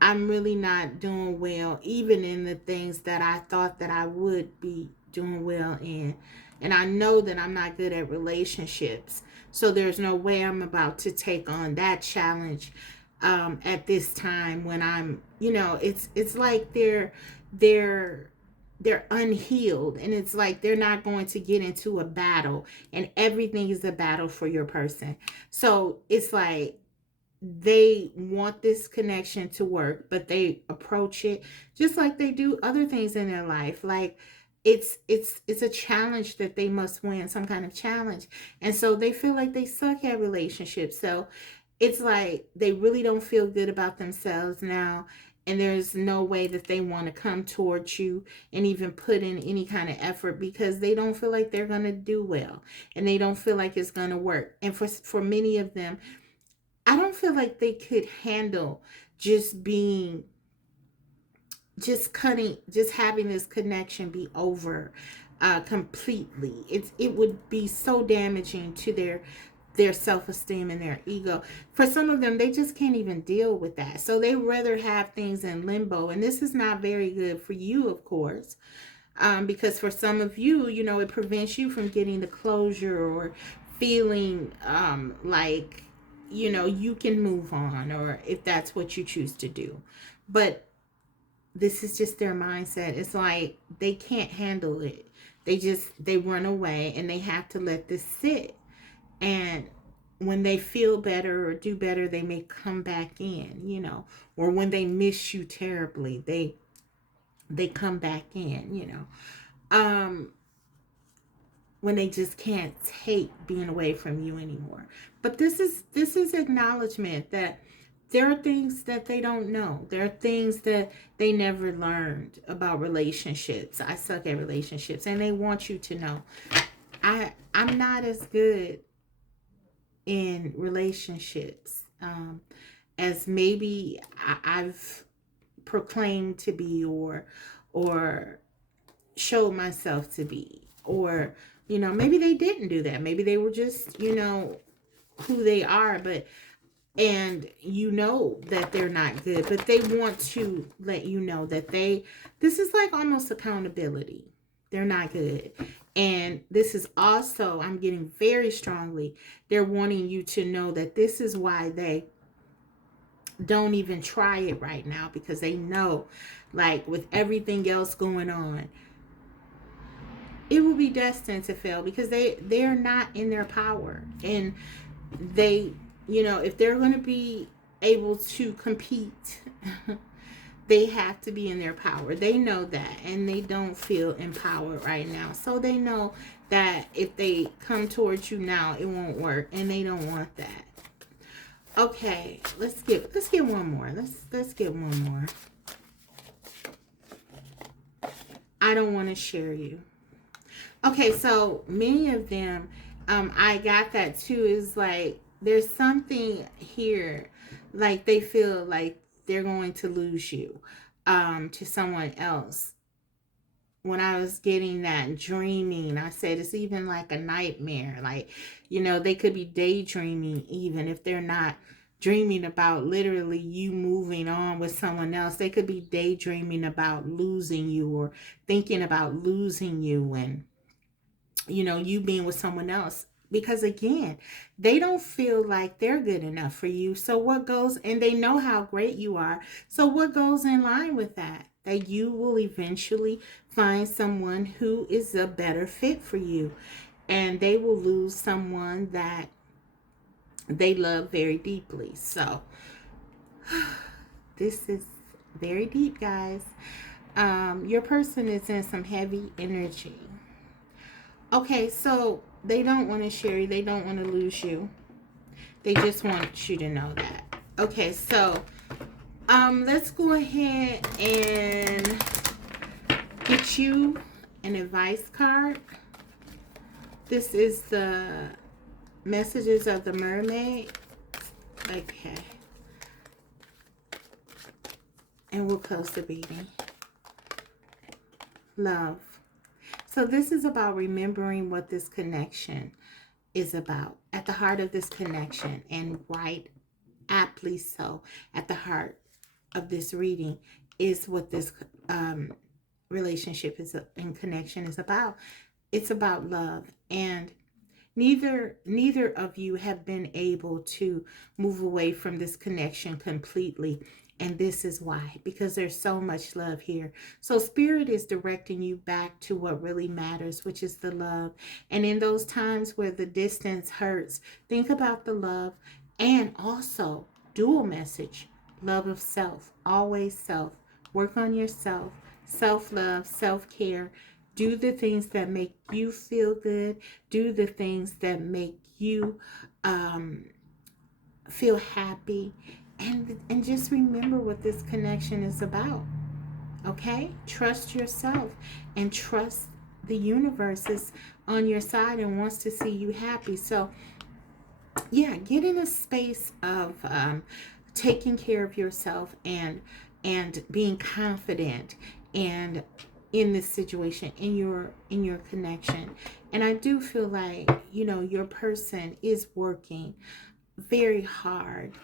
I'm really not doing well, even in the things that I thought that I would be doing well in. And I know that I'm not good at relationships. So there's no way I'm about to take on that challenge at this time when I'm, it's like they're they're unhealed, and it's like they're not going to get into a battle, and everything is a battle for your person. So it's like they want this connection to work, but they approach it just like they do other things in their life. Like it's a challenge that they must win, some kind of challenge. And so they feel like they suck at relationships. So it's like they really don't feel good about themselves now. And there's no way that they want to come towards you and even put in any kind of effort, because they don't feel like they're going to do well, and they don't feel like it's going to work. And for many of them, I don't feel like they could handle just being, just having this connection be over completely. It would be so damaging to their self-esteem and their ego. For some of them, they just can't even deal with that. So they rather have things in limbo. And this is not very good for you, of course. Because for some of you, it prevents you from getting the closure or feeling like, you can move on, or if that's what you choose to do. But this is just their mindset. It's like they can't handle it. They run away, and they have to let this sit. And when they feel better or do better, they may come back in, or when they miss you terribly, they come back in, when they just can't take being away from you anymore. But this is acknowledgement that there are things that they don't know. There are things that they never learned about relationships. I suck at relationships, and they want you to know. I'm not as good in relationships as maybe I've proclaimed to be, or showed myself to be, or maybe they didn't do that. Maybe they were just who they are, but and that they're not good, but they want to let you know that this is like almost accountability. They're not good. And this is also, I'm getting very strongly, they're wanting you to know that this is why they don't even try it right now, because they know, like, with everything else going on, it will be destined to fail, because they're not in their power. And they, if they're going to be able to compete, they have to be in their power. They know that, and they don't feel empowered right now. So they know that if they come towards you now, it won't work, and they don't want that. Okay, let's get one more. Let's get one more. I don't want to share you. Okay, so many of them, I got that too, is like there's something here, like they feel like they're going to lose you to someone else. When I was getting that dreaming, I said it's even like a nightmare. Like, they could be daydreaming, even if they're not dreaming about literally you moving on with someone else. They could be daydreaming about losing you, or thinking about losing you, and you being with someone else, because again, they don't feel like they're good enough for you. So what goes, and they know how great you are, so what goes in line with that you will eventually find someone who is a better fit for you, and they will lose someone that they love very deeply. So this is very deep, guys. Your person is in some heavy energy. Okay, so they don't want to share you. They don't want to lose you. They just want you to know that. Okay, so Let's go ahead and get you an advice card. This is the messages of the mermaid. Okay. And we'll close the reading. Love. So this is about remembering what this connection is about. At the heart of this connection, and right aptly so, at the heart of this reading is what this relationship is and connection is about. It's about love, and neither of you have been able to move away from this connection completely, and this is why, because there's so much love here. So spirit is directing you back to what really matters, which is the love. And in those times where the distance hurts, think about the love. And also, dual message, love of self, always self. Work on yourself, self-love, self-care. Do the things that make you feel good. Do the things that make you feel happy. And just remember what this connection is about. Okay? Trust yourself and trust the universe is on your side and wants to see you happy. So, yeah, get in a space of taking care of yourself and being confident and in this situation, in your connection. And I do feel like, your person is working very hard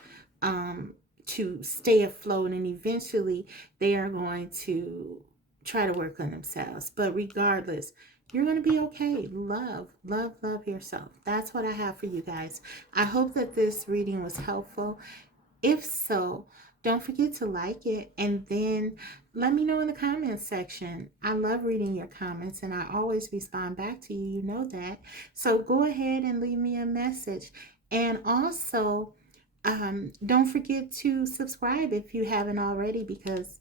to stay afloat, and eventually they are going to try to work on themselves. But regardless, you're going to be okay. Love yourself. That's what I have for you guys. I hope that this reading was helpful. If so, don't forget to like it, and then let me know in the comments section. I love reading your comments, and I always respond back to you. You know that. So go ahead and leave me a message. And also, don't forget to subscribe if you haven't already, because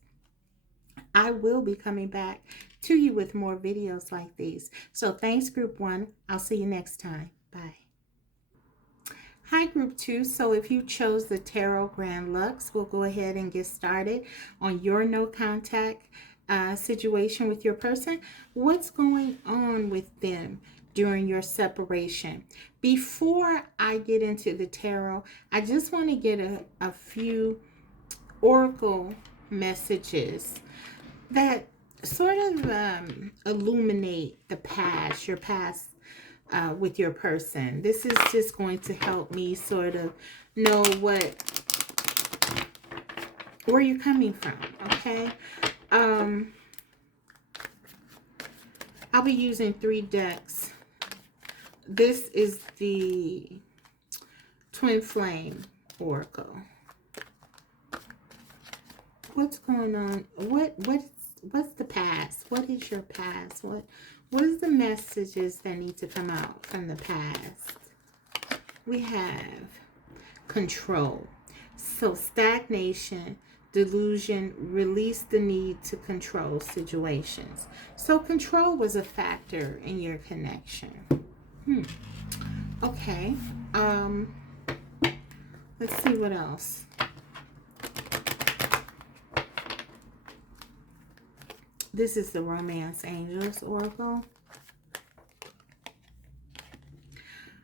I will be coming back to you with more videos like these. So thanks, Group 1. I'll see you next time. Bye. Hi, Group 2. So if you chose the Tarot Grand Lux, we'll go ahead and get started on your no contact situation with your person. What's going on with them during your separation? Before I get into the tarot, I just want to get a few oracle messages that sort of illuminate the past, your past with your person. This is just going to help me sort of know where you're coming from, okay? I'll be using 3 decks. This is the Twin Flame Oracle. What's going on? What's the past? What is your past? What is the messages that need to come out from the past? We have control. So stagnation, delusion, release the need to control situations. So control was a factor in your connection. Okay. Let's see what else. This is the Romance Angels Oracle.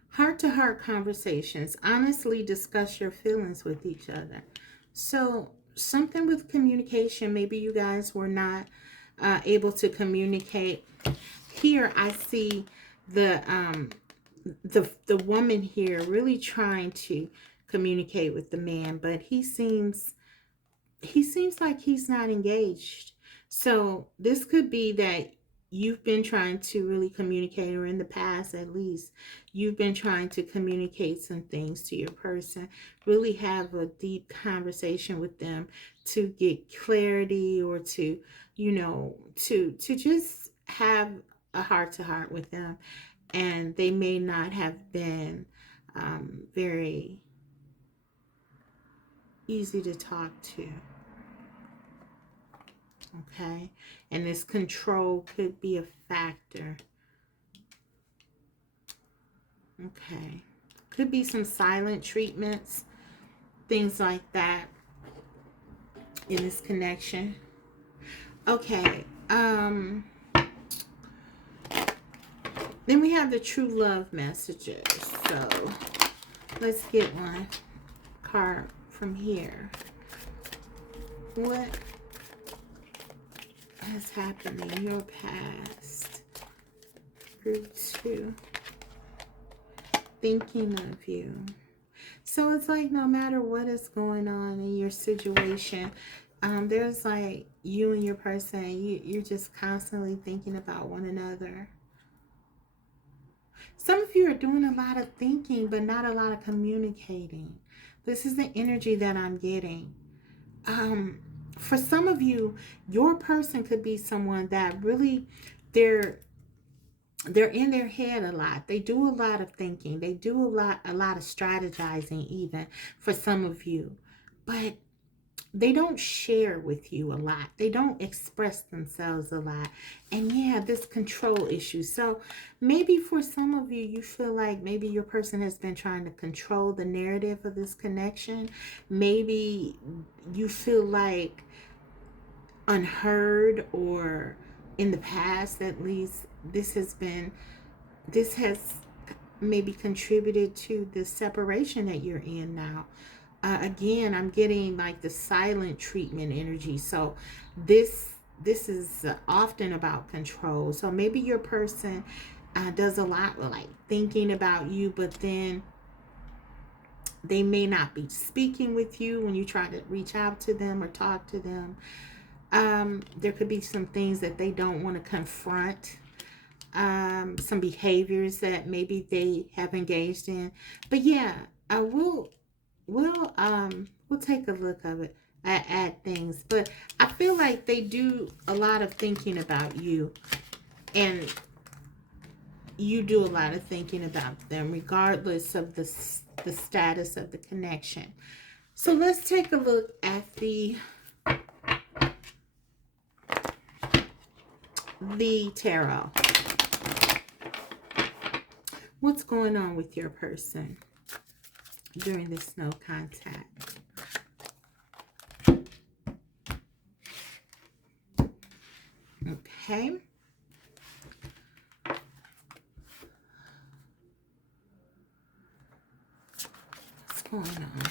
Heart-to-heart conversations. Honestly discuss your feelings with each other. So something with communication. Maybe you guys were not able to communicate. Here I see the woman here really trying to communicate with the man, but he seems like he's not engaged. So this could be that you've been trying to really communicate, or in the past at least, you've been trying to communicate some things to your person, really have a deep conversation with them to get clarity, or to, to just have a heart-to-heart with them. And they may not have been very easy to talk to. Okay, and this control could be a factor. Okay, could be some silent treatments, things like that. in this connection. Okay. Then we have the true love messages. So let's get one card from here. What has happened in your past? Group 2. Thinking of you. So it's like no matter what is going on in your situation, there's like you and your person, you're just constantly thinking about one another. Some of you are doing a lot of thinking, but not a lot of communicating. This is the energy that I'm getting. For some of you, your person could be someone that really, they're in their head a lot. They do a lot of thinking. They do a lot of strategizing even for some of you. But they don't share with you a lot. They don't express themselves a lot. And yeah, this control issue. So maybe for some of you, you feel like maybe your person has been trying to control the narrative of this connection. Maybe you feel like unheard, or in the past at least, this has maybe contributed to the separation that you're in now. Again, I'm getting like the silent treatment energy. So this is often about control. So maybe your person does a lot with like thinking about you, but then they may not be speaking with you when you try to reach out to them or talk to them. There could be some things that they don't want to confront, some behaviors that maybe they have engaged in. But yeah, we'll take a look of it at things. But I feel like they do a lot of thinking about you, and you do a lot of thinking about them, regardless of the status of the connection. So let's take a look at the tarot. What's going on with your person during this no contact? Okay. What's going on?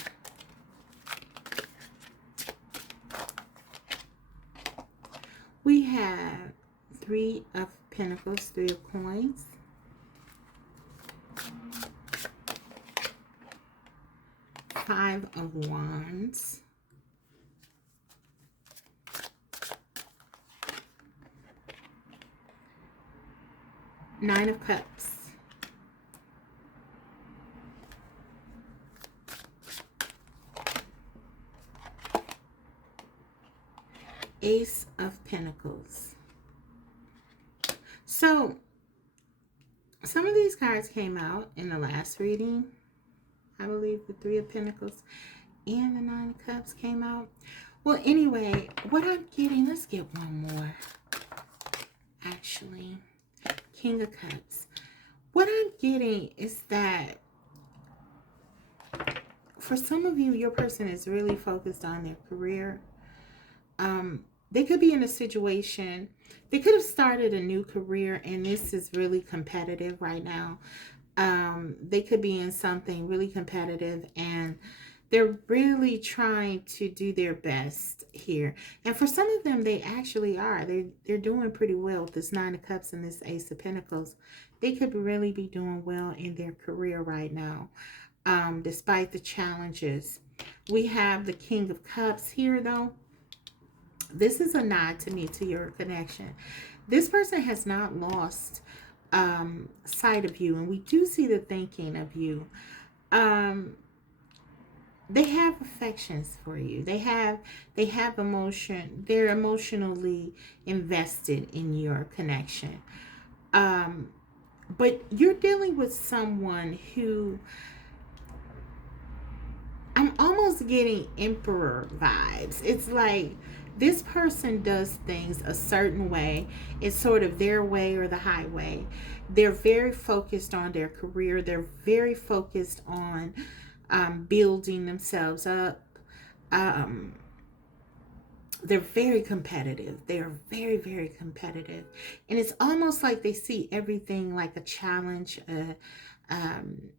We have 3 of Pentacles, 3 of Coins, Five of Wands, Nine of Cups, Ace of Pentacles. So some of these cards came out in the last reading. I believe the 3 of Pentacles and the 9 of Cups came out. Well, anyway, what I'm getting, let's get one more. Actually, King of Cups. What I'm getting is that for some of you, your person is really focused on their career. They could be in a situation, they could have started a new career, and this is really competitive right now. They could be in something really competitive, and they're really trying to do their best here. And for some of them, they actually are. They're doing pretty well with this 9 of Cups and this Ace of Pentacles. They could really be doing well in their career right now, despite the challenges. We have the King of Cups here, though. This is a nod to me, to your connection. This person has not lost sight of you, and we do see the thinking of you. They have affections for you. They have emotion. They're emotionally invested in your connection. But you're dealing with someone who, I'm almost getting emperor vibes. It's like this person does things a certain way. It's sort of their way or the highway. They're very focused on their career. They're very focused on building themselves up. they're very competitive. They are very, very competitive. And it's almost like they see everything like a challenge. Um,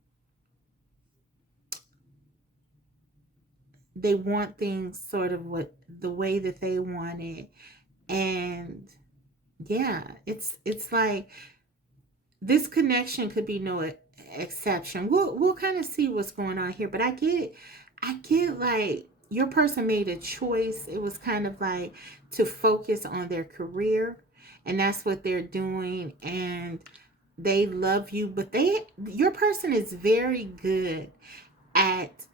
they want things sort of what the way that they want it. And yeah, it's like this connection could be no exception. We'll kind of see what's going on here, but I get like your person made a choice. It was kind of like to focus on their career, and that's what they're doing. And they love you, but your person is very good at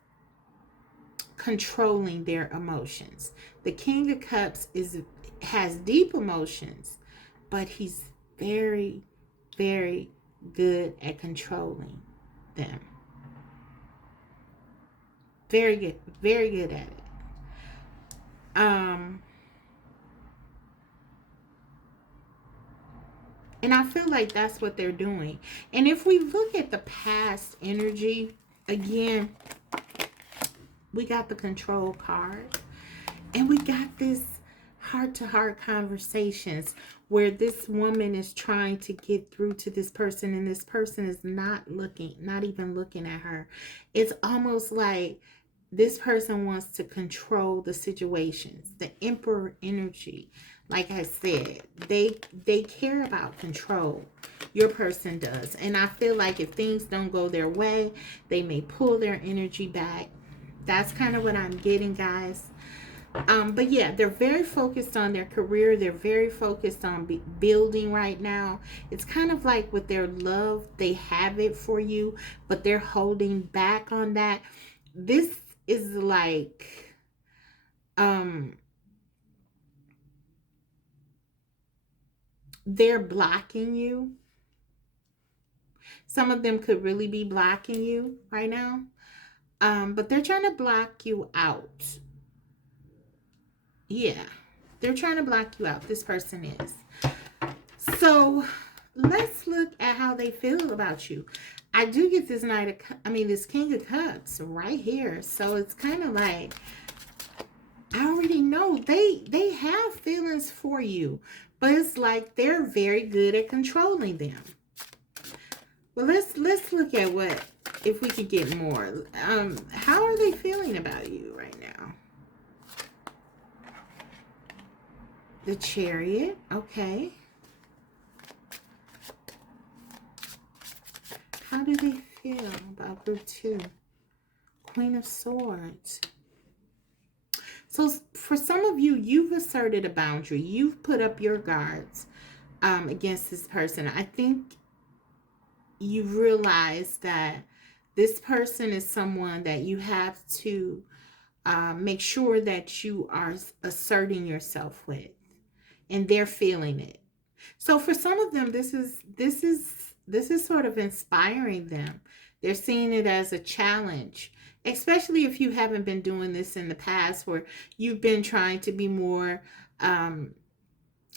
controlling their emotions. The King of Cups has deep emotions, but he's very, very good at controlling them. Very good at it. Um, and I feel like that's what they're doing. And if we look at the past energy again, we got the control card. And we got this heart to heart conversations where this woman is trying to get through to this person, and this person is not even looking at her. It's almost like this person wants to control the situations. The Emperor energy, like I said, they care about control. Your person does. And I feel like if things don't go their way, they may pull their energy back. That's kind of what I'm getting, guys. But yeah, they're very focused on their career. They're very focused on building right now. It's kind of like with their love, they have it for you, but they're holding back on that. This is like, they're blocking you. Some of them could really be blocking you right now. But they're trying to block you out. Yeah, they're trying to block you out. This person is. So let's look at how they feel about you. I do get this this King of Cups right here. So it's kind of like, I already know they have feelings for you, but it's like they're very good at controlling them. Well, let's look at what, if we could get more. How are they feeling about you right now? The Chariot, okay. How do they feel about group 2? Queen of Swords. So for some of you, you've asserted a boundary. You've put up your guards against this person. I think you've realized that this person is someone that you have to make sure that you are asserting yourself with, and they're feeling it. So for some of them, this is sort of inspiring them. They're seeing it as a challenge, especially if you haven't been doing this in the past, where you've been trying to be more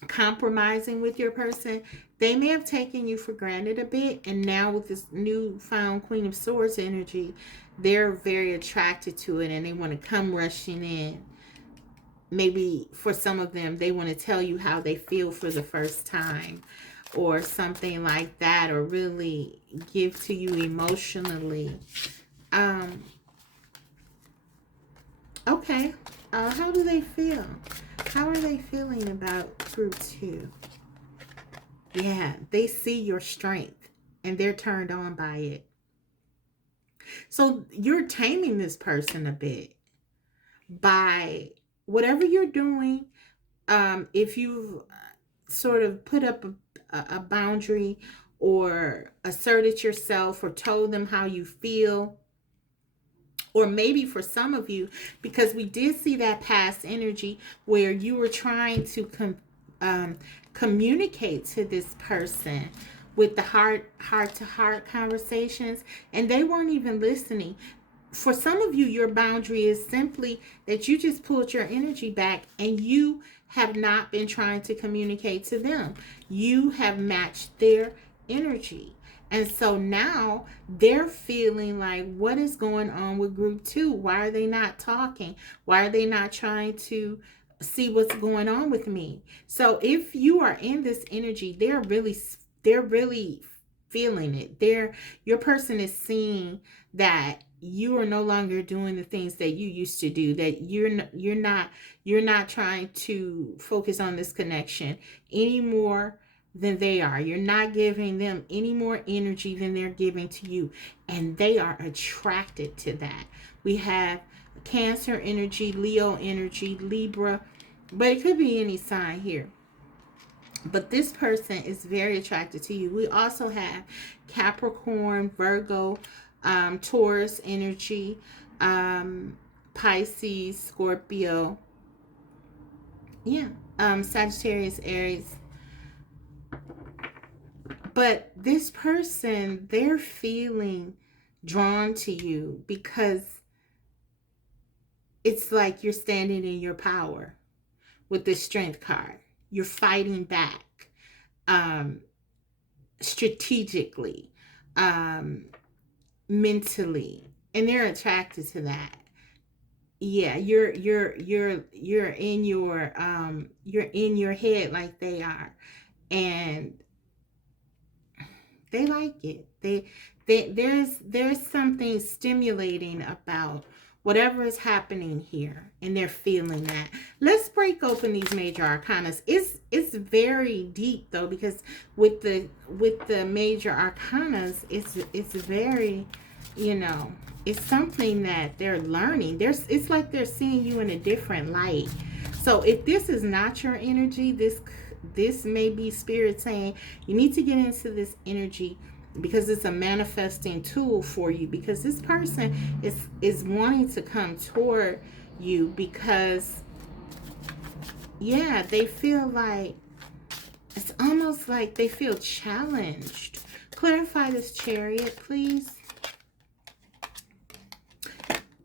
compromising with your person. They may have taken you for granted a bit, and now with this newfound Queen of Swords energy, they're very attracted to it, and they want to come rushing in. Maybe for some of them, they want to tell you how they feel for the first time, or something like that, or really give to you emotionally. Okay. How do they feel? How are they feeling about group 2? Yeah, they see your strength and they're turned on by it. So you're taming this person a bit by whatever you're doing. If you've sort of put up a boundary, or asserted yourself, or told them how you feel, or maybe for some of you, because we did see that past energy where you were trying to communicate to this person with the heart to heart conversations, and they weren't even listening. For some of you, your boundary is simply that you just pulled your energy back, and you have not been trying to communicate to them. You have matched their energy. And so now they're feeling like, what is going on with group 2? Why are they not talking? Why are they not trying to see what's going on with me. So if you are in this energy, they're really feeling it. Your person is seeing that you are no longer doing the things that you used to do, that you're not trying to focus on this connection any more than they are. You're not giving them any more energy than they're giving to you, and they are attracted to that. We have Cancer energy, Leo energy, Libra, but it could be any sign here. But this person is very attracted to you. We also have Capricorn, Virgo, Taurus energy, Pisces, Scorpio, yeah, Sagittarius, Aries. But this person, they're feeling drawn to you because it's like you're standing in your power with the strength card. You're fighting back, um, strategically, um, mentally, and they're attracted to that. Yeah, you're in your head like they are, and they like it. There's something stimulating about whatever is happening here, and they're feeling that. Let's break open these major arcanas. It's very deep though, because with the major arcanas, it's very, you know, it's something that they're learning. It's like they're seeing you in a different light. So if this is not your energy, this may be spirit saying you need to get into this energy, because it's a manifesting tool for you, because this person is wanting to come toward you because, yeah, they feel like, it's almost like they feel challenged. Clarify this, Chariot, please.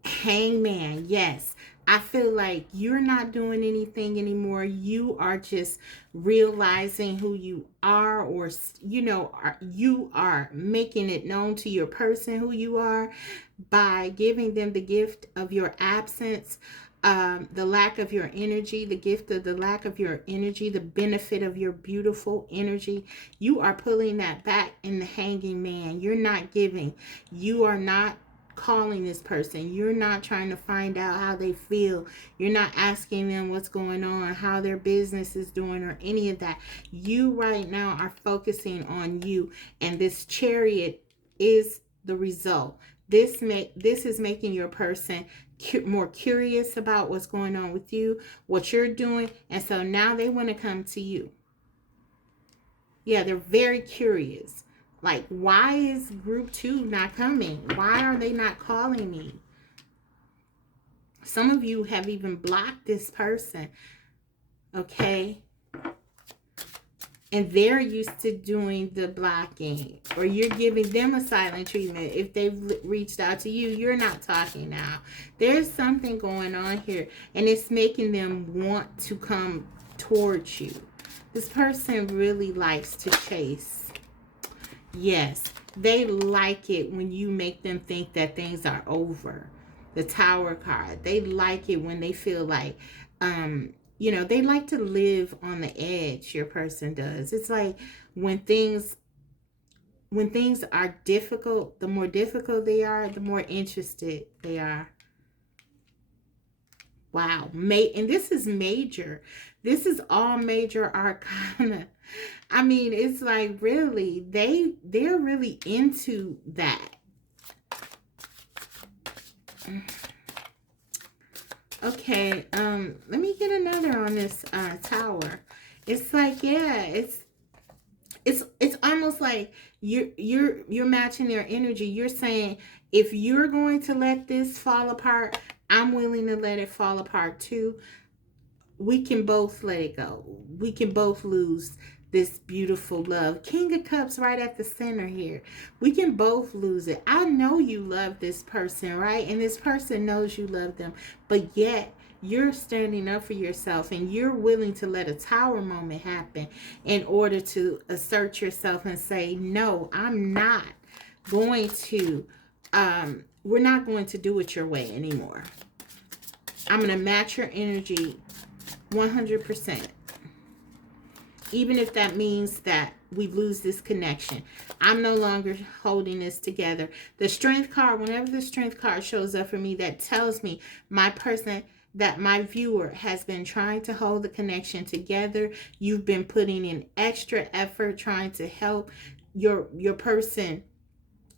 Hangman, yes. I feel like you're not doing anything anymore. You are just realizing who you are, or, you are making it known to your person who you are by giving them the gift of your absence, the lack of your energy, the gift of the lack of your energy, the benefit of your beautiful energy. You are pulling that back in the hanging man. You're not giving. You are not calling this person. You're not trying to find out how they feel. You're not asking them what's going on, how their business is doing, or any of that. You right now are focusing on you, and this Chariot is the result. This is making your person more curious about what's going on with you, what you're doing, and so now they want to come to you. Yeah, they're very curious. Like, why is group 2 not coming? Why are they not calling me? Some of you have even blocked this person, okay? And they're used to doing the blocking, or you're giving them a silent treatment. If they've reached out to you, you're not talking now. There's something going on here, and it's making them want to come towards you. This person really likes to chase. Yes, they like it when you make them think that things are over. The Tower card. They like it when they feel like, they like to live on the edge. Your person does. It's like when things are difficult, the more difficult they are, the more interested they are. Wow. And this is major. This is all major arcana. I mean, it's like, really, they're really into that. Okay, let me get another on this Tower. It's like, yeah, it's almost like you're matching their energy. You're saying, if you're going to let this fall apart, I'm willing to let it fall apart too. We can both let it go. We can both lose this beautiful love. King of Cups right at the center here. We can both lose it. I know you love this person, right? And this person knows you love them. But yet, you're standing up for yourself, and you're willing to let a Tower moment happen in order to assert yourself and say, no, I'm not going to, we're not going to do it your way anymore. I'm going to match your energy 100%. Even if that means that we lose this connection. I'm no longer holding this together. The strength card, whenever the strength card shows up for me, that tells me my person, that my viewer has been trying to hold the connection together. You've been putting in extra effort trying to help your person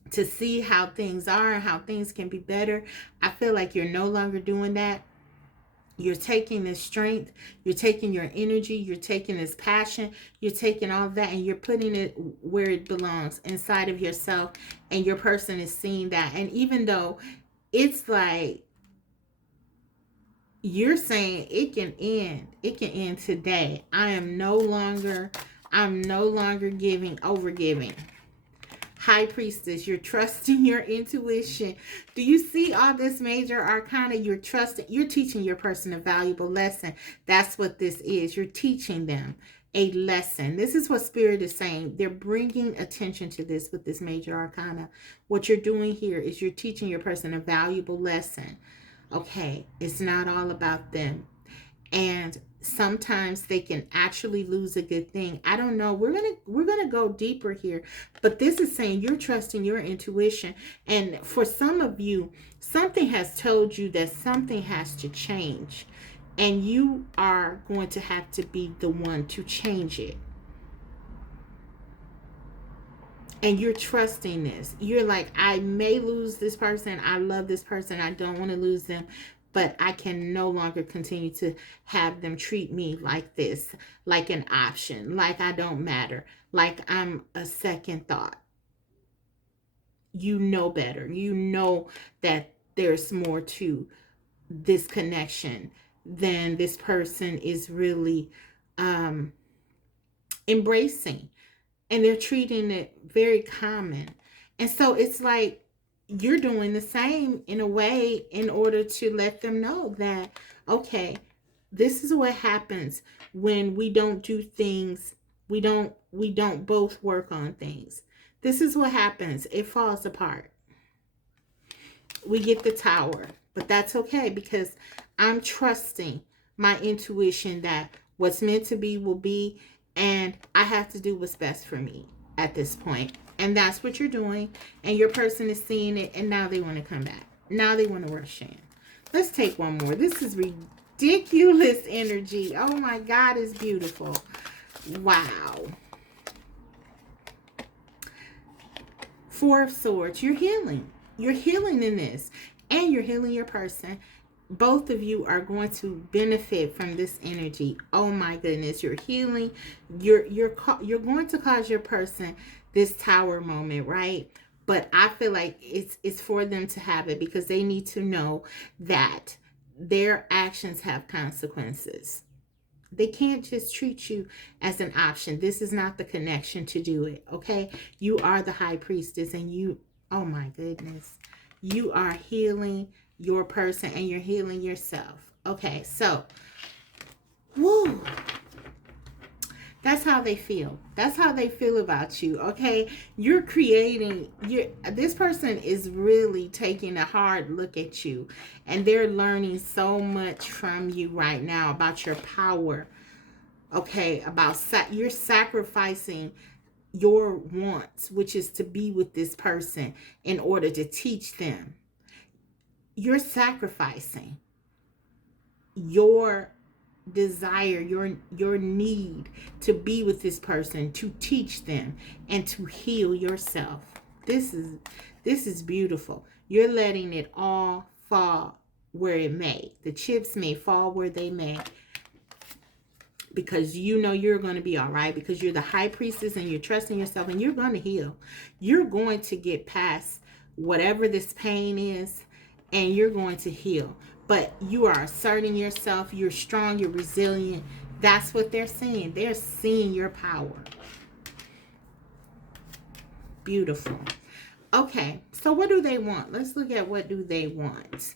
to see how things are and how things can be better. I feel like you're no longer doing that. You're taking this strength, you're taking your energy, you're taking this passion, you're taking all that and you're putting it where it belongs, inside of yourself, and your person is seeing that. And even though it's like you're saying it can end today. I'm no longer over giving. High Priestess, you're trusting your intuition. Do you see all this major arcana? You're teaching your person a valuable lesson. That's what this is. You're teaching them a lesson. This is what Spirit is saying. They're bringing attention to this with this major arcana. What you're doing here is you're teaching your person a valuable lesson. Okay, it's not all about them. And sometimes they can actually lose a good thing. I don't know. We're gonna go deeper here, but this is saying you're trusting your intuition. And for some of you, something has told you that something has to change, and you are going to have to be the one to change it. And you're trusting this. You're like, I may lose this person. I love this person. I don't want to lose them. But I can no longer continue to have them treat me like this, like an option, like I don't matter, like I'm a second thought. You know better. You know that there's more to this connection than this person is really embracing. And they're treating it very common. And so it's like you're doing the same in a way in order to let them know that, okay, this is what happens when we don't do things. We don't both work on things. This is what happens. It falls apart. We get the Tower, but that's okay because I'm trusting my intuition that what's meant to be will be. And I have to do what's best for me at this point. And that's what you're doing. And your person is seeing it. And now they want to come back. Now they want to work Shan. Let's take one more. This is ridiculous energy. Oh my God, it's beautiful. Wow. Four of Swords. You're healing. You're healing in this. And you're healing your person. Both of you are going to benefit from this energy. Oh my goodness, you're healing. You're going to cause your person this Tower moment, right? But I feel like it's for them to have it because they need to know that their actions have consequences. They can't just treat you as an option. This is not the connection to do it, okay? You are the High Priestess and you, oh my goodness, you are healing your person and you're healing yourself. Okay, so woo, that's how they feel. That's how they feel about you. Okay, you're creating, this person is really taking a hard look at you, and they're learning so much from you right now about your power. Okay, about you're sacrificing your wants, which is to be with this person, in order to teach them. You're sacrificing your desire, your need to be with this person, to teach them and to heal yourself. This is beautiful. You're letting it all fall where it may. The chips may fall where they may, because you know you're going to be all right, because you're the High Priestess and you're trusting yourself and you're going to heal. You're going to get past whatever this pain is, and you're going to heal. But you are asserting yourself. You're strong. You're resilient. That's what they're seeing. They're seeing your power. Beautiful. Okay, so what do they want? Let's look at what do they want.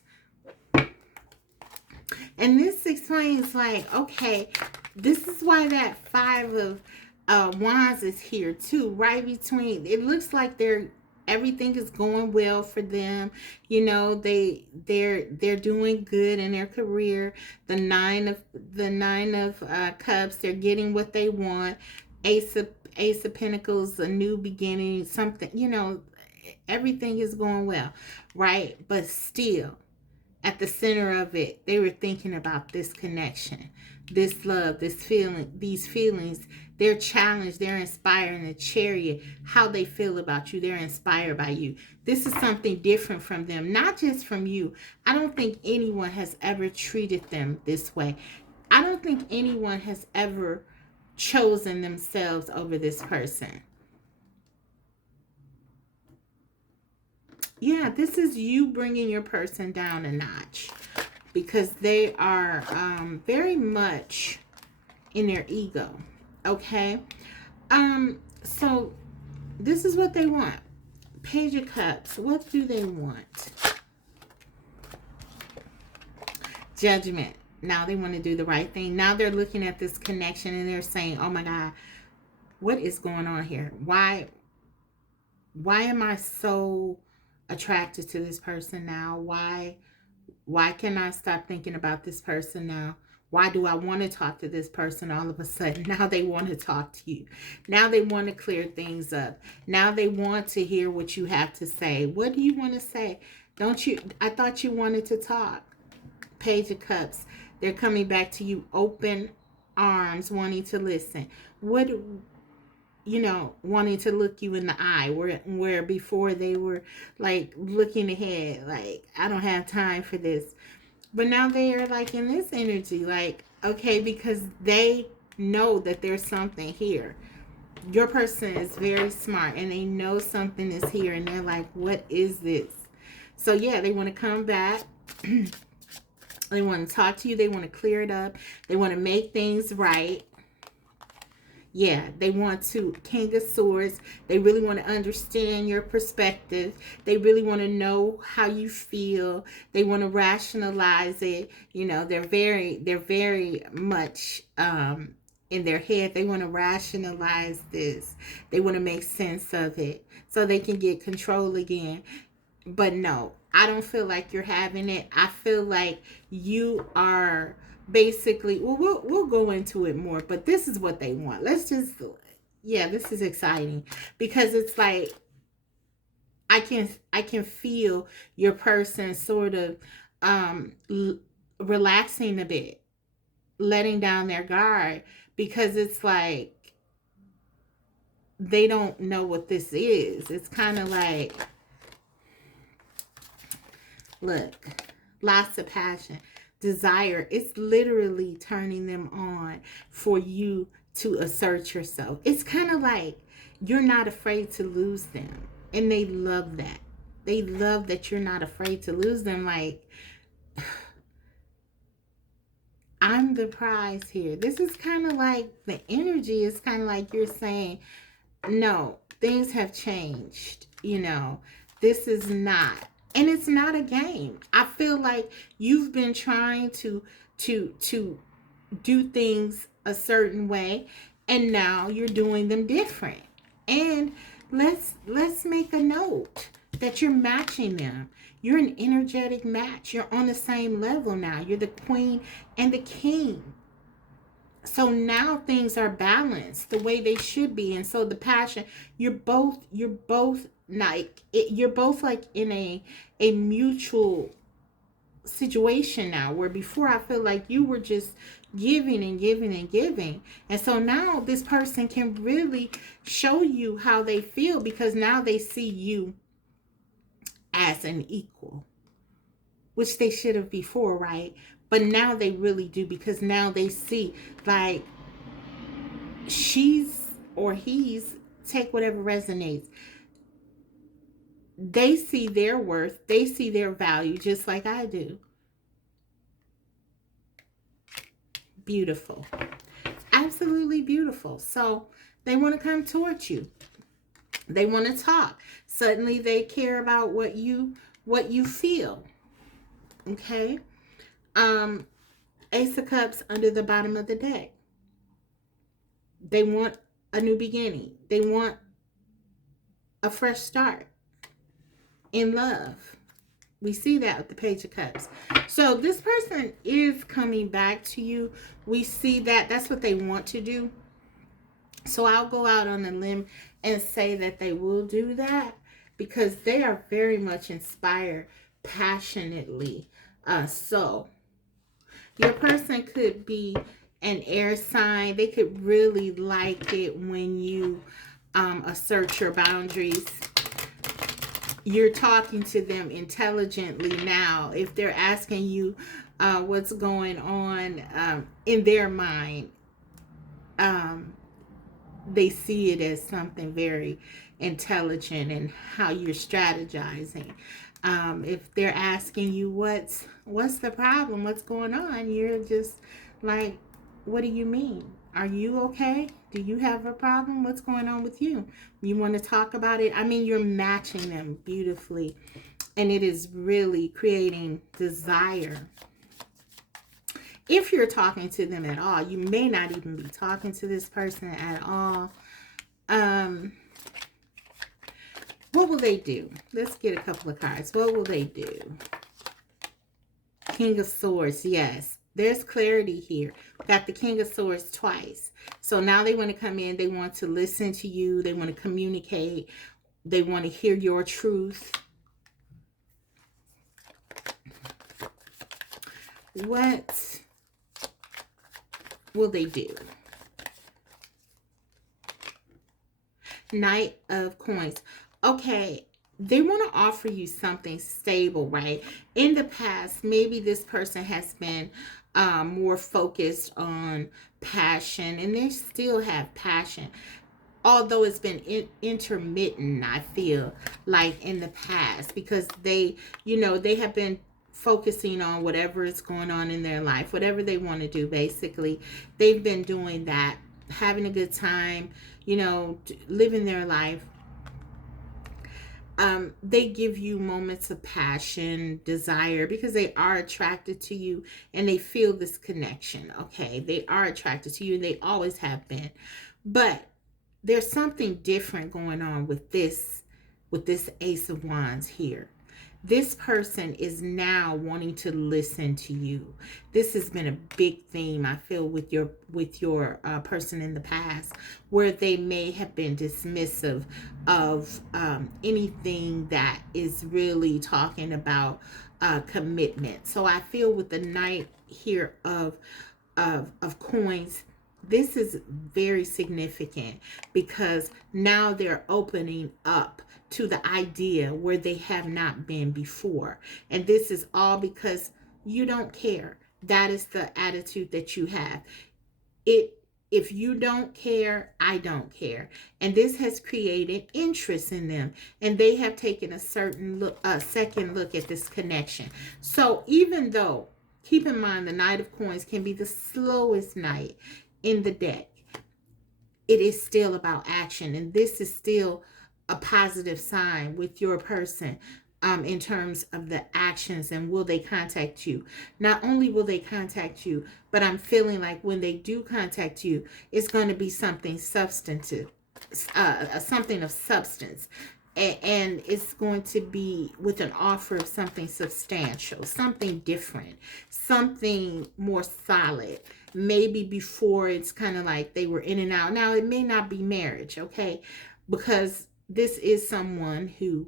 And this explains, like, okay, this is why that Five of Wands is here too, right between. It looks like they're Everything is going well for them. They're doing good in their career. The nine of cups, they're getting what they want. Ace of Pentacles, a new beginning, something, everything is going well, right? But still, at the center of it, they were thinking about this connection, this love, this feeling, these feelings. They're challenged, they're inspired in the chariot, how they feel about you. They're inspired by you. This is something different from them, not just from you. I don't think anyone has ever treated them this way. I don't think anyone has ever chosen themselves over this person. Yeah, this is you bringing your person down a notch because they are very much in their ego. Okay. So this is what they want. Page of Cups. What do they want? Judgment. Now they want to do the right thing. Now they're looking at this connection and they're saying, oh my God, what is going on here? Why am I so attracted to this person now? Why can I stop thinking about this person now? Why do I want to talk to this person all of a sudden? Now they want to talk to you. Now they want to clear things up. Now they want to hear what you have to say. What do you want to say? I thought you wanted to talk. Page of Cups. They're coming back to you open arms, wanting to listen. Wanting to look you in the eye, where before they were like looking ahead, like, I don't have time for this. But now they are like in this energy, like, okay, because they know that there's something here. Your person is very smart and they know something is here and they're like, what is this? So yeah, they want to come back. They want to talk to you. They want to clear it up. They want to make things right. Yeah, they want to, King of Swords. They really want to understand your perspective. They really want to know how you feel. They want to rationalize it. They're very much in their head. They want to rationalize this. They want to make sense of it so they can get control again. But no, I don't feel like you're having it. I feel like you are basically, we'll go into it more, but this is what they want. This is exciting because it's like I can feel your person sort of relaxing a bit, letting down their guard, because it's like they don't know what this is. It's kind of like, look, lots of passion, desire. It's literally turning them on for you to assert yourself. It's kind of like you're not afraid to lose them. And they love that. They love that you're not afraid to lose them. Like, I'm the prize here. This is kind of like the energy is kind of like you're saying, no, things have changed. This is not. And it's not a game. I feel like you've been trying to do things a certain way, and now you're doing them different. And let's make a note that you're matching them. You're an energetic match. You're on the same level now. You're the queen and the king. So now things are balanced the way they should be. And so the passion, you're both like you're both like in a mutual situation now, where before I feel like you were just giving and giving and giving. And so now this person can really show you how they feel, because now they see you as an equal, which they should have before, right? But now they really do, because now they see, like, she's or he's, take whatever resonates. They see their worth. They see their value just like I do. Beautiful. Absolutely beautiful. So they want to come towards you. They want to talk. Suddenly they care about what you feel. Okay? Ace of Cups under the bottom of the deck. They want a new beginning. They want a fresh start. in love. We see that with the Page of Cups. So this person is coming back to you. We see that that's what they want to do. So I'll go out on a limb and say that they will do that because they are very much inspired passionately. So your person could be an air sign. They could really like it when you assert your boundaries. You're talking to them intelligently now. If they're asking you what's going on in their mind, they see it as something very intelligent and how you're strategizing. If they're asking you what's the problem, what's going on, you're just like, what do you mean? Are you okay? Do you have a problem? What's going on with you? You want to talk about it? I mean, you're matching them beautifully, and it is really creating desire. If you're talking to them at all, you may not even be talking to this person at all. What will they do? Let's get a couple of cards. What will they do? King of Swords, yes. There's clarity here. Got the King of Swords twice. So now they want to come in. They want to listen to you. They want to communicate. They want to hear your truth. What will they do? Knight of Coins. Okay, they want to offer you something stable, right? In the past, maybe this person has been more focused on passion, and they still have passion. Although it's been intermittent, I feel like in the past, because they have been focusing on whatever is going on in their life, whatever they want to do. Basically, they've been doing that, having a good time, living their life. They give you moments of passion, desire, because they are attracted to you and they feel this connection. Okay, they are attracted to you and they always have been. But there's something different going on with this Ace of Wands here. This person is now wanting to listen to you. This has been a big theme, I feel, with your person in the past, where they may have been dismissive of anything that is really talking about commitment. So I feel with the Knight here of coins, this is very significant because now they're opening up to the idea where they have not been before. And this is all because you don't care. That is the attitude that you have. If you don't care, I don't care. And this has created interest in them. And they have taken a second look at this connection. So even though, keep in mind, the Knight of Coins can be the slowest knight in the deck, it is still about action. And this is still a positive sign with your person in terms of the actions and will they contact you. Not only will they contact you, but I'm feeling like when they do contact you, it's going to be something substantive, something of substance. And it's going to be with an offer of something substantial, something different, something more solid. Maybe before it's kind of like they were in and out. Now, it may not be marriage, okay? Because this is someone who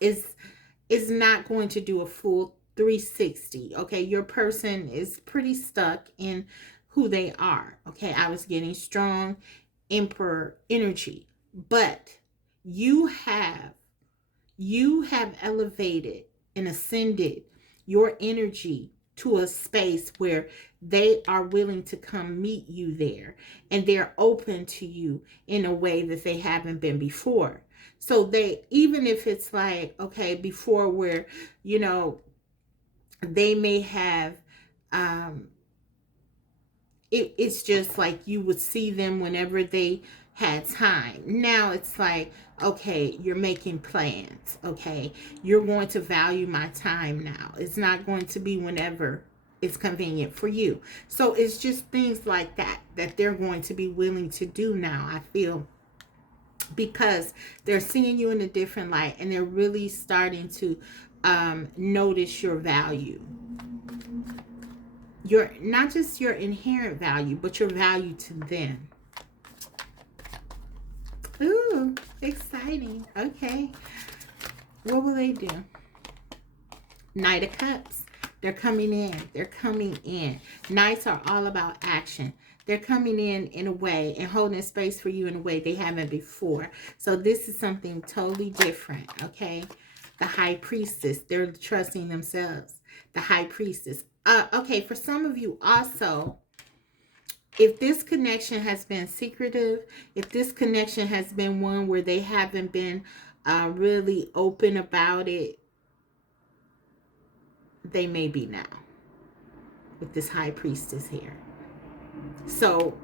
is not going to do a full 360, okay? Your person is pretty stuck in who they are, okay? I was getting strong Emperor energy, but you have elevated and ascended your energy to a space where they are willing to come meet you there, and they're open to you in a way that they haven't been before. So they, even if it's like, okay, before where, they may have, it's just like you would see them whenever they had time. Now it's like, okay, you're making plans. Okay, you're going to value my time now. It's not going to be whenever it's convenient for you. So it's just things like that they're going to be willing to do now, I feel, because they're seeing you in a different light, and they're really starting to notice your value. Your, not just your inherent value, but your value to them. Ooh, exciting. Okay. What will they do? Knight of Cups. They're coming in. They're coming in. Knights are all about action. They're coming in a way and holding space for you in a way they haven't before. So this is something totally different, okay? The High Priestess. They're trusting themselves. The High Priestess. Okay, for some of you also, if this connection has been secretive, if this connection has been one where they haven't been really open about it, they may be now with this High Priestess here. So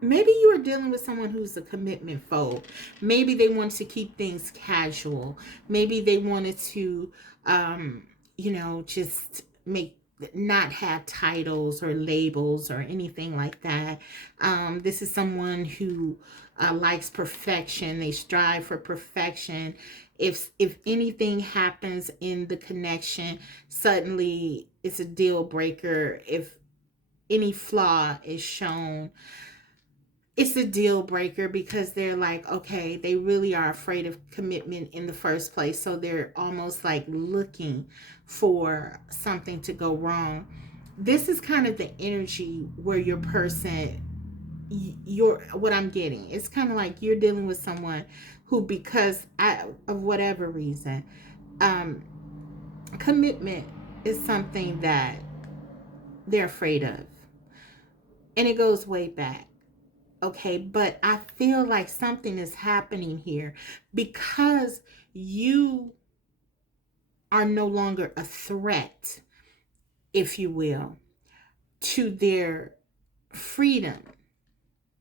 maybe you are dealing with someone who's a commitment phobe. Maybe they want to keep things casual. Maybe they wanted to, just not have titles or labels or anything like that. This is someone who likes perfection. They strive for perfection. If anything happens in the connection, suddenly it's a deal breaker. If any flaw is shown, it's a deal breaker, because they're like, okay, they really are afraid of commitment in the first place. So they're almost like looking for something to go wrong. This is kind of the energy where your person, what I'm getting, it's kind of like you're dealing with someone who, because of whatever reason, commitment is something that they're afraid of. And it goes way back. Okay, but I feel like something is happening here because you are no longer a threat, if you will, to their freedom,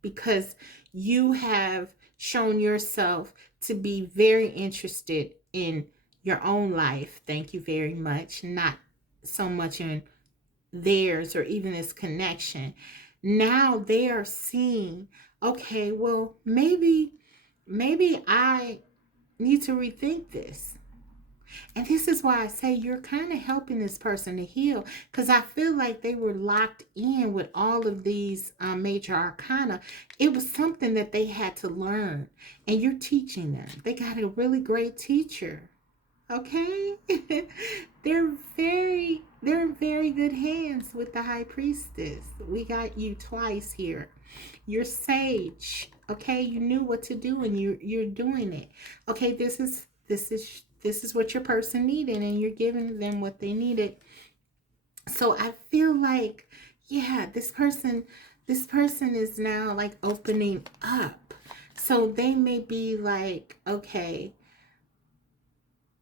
because you have shown yourself to be very interested in your own life. Thank you very much. Not so much in theirs or even this connection. Now they are seeing, okay, well, maybe I need to rethink this. And this is why I say you're kind of helping this person to heal, because I feel like they were locked in with all of these major arcana. It was something that they had to learn, and you're teaching them. They got a really great teacher. Okay. they're in very good hands with the High Priestess. We got you twice here. You're sage. Okay, you knew what to do, and you're doing it. Okay, this is what your person needed, and you're giving them what they needed. So I feel like, yeah, this person is now like opening up. So they may be like, okay,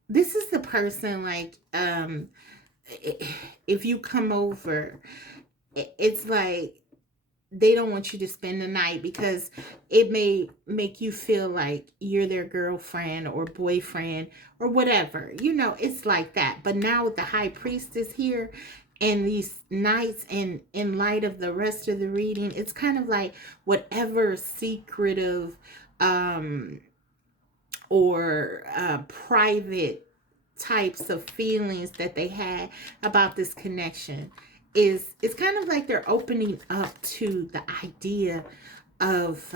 this is the person, like, if you come over, it's like they don't want you to spend the night, because it may make you feel like you're their girlfriend or boyfriend or whatever. It's like that. But now with the High Priestess here and these knights, and in light of the rest of the reading, it's kind of like whatever secretive or private types of feelings that they had about this connection, is it's kind of like they're opening up to the idea of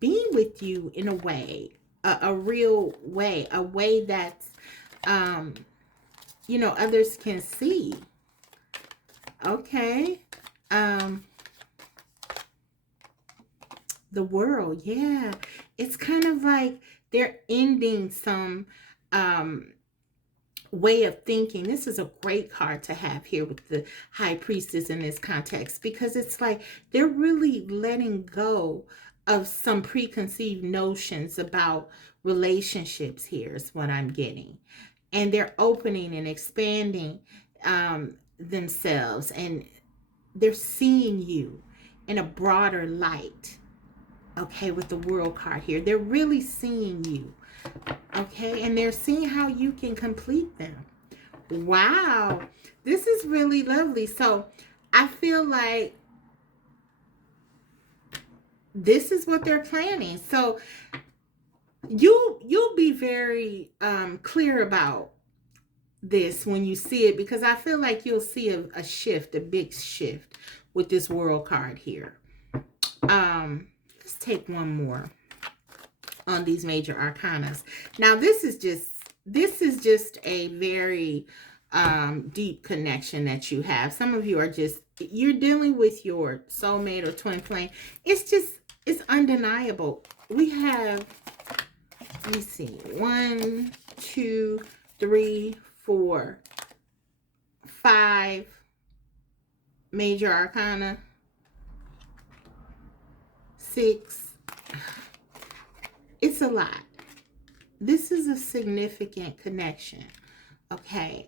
being with you in a way, a real way, a way that others can see. Okay. The World, yeah. It's kind of like they're ending some way of thinking. This is a great card to have here with the High Priestess in this context, because it's like they're really letting go of some preconceived notions about relationships. Here is what I'm getting. And they're opening and expanding themselves, and they're seeing you in a broader light. Okay, with the World card here, they're really seeing you. Okay, and they're seeing how you can complete them. Wow, this is really lovely. So I feel like this is what they're planning. So you'll be very clear about this when you see it, because I feel like you'll see a shift, a big shift with this world card here. Let's take one more on these major arcanas. Now this is just a very deep connection that you have. Some of you are you're dealing with your soulmate or twin flame. It's undeniable. We have, let me see, 1, 2, 3, 4, 5 major arcana, 6. It's a lot. This is a significant connection, okay?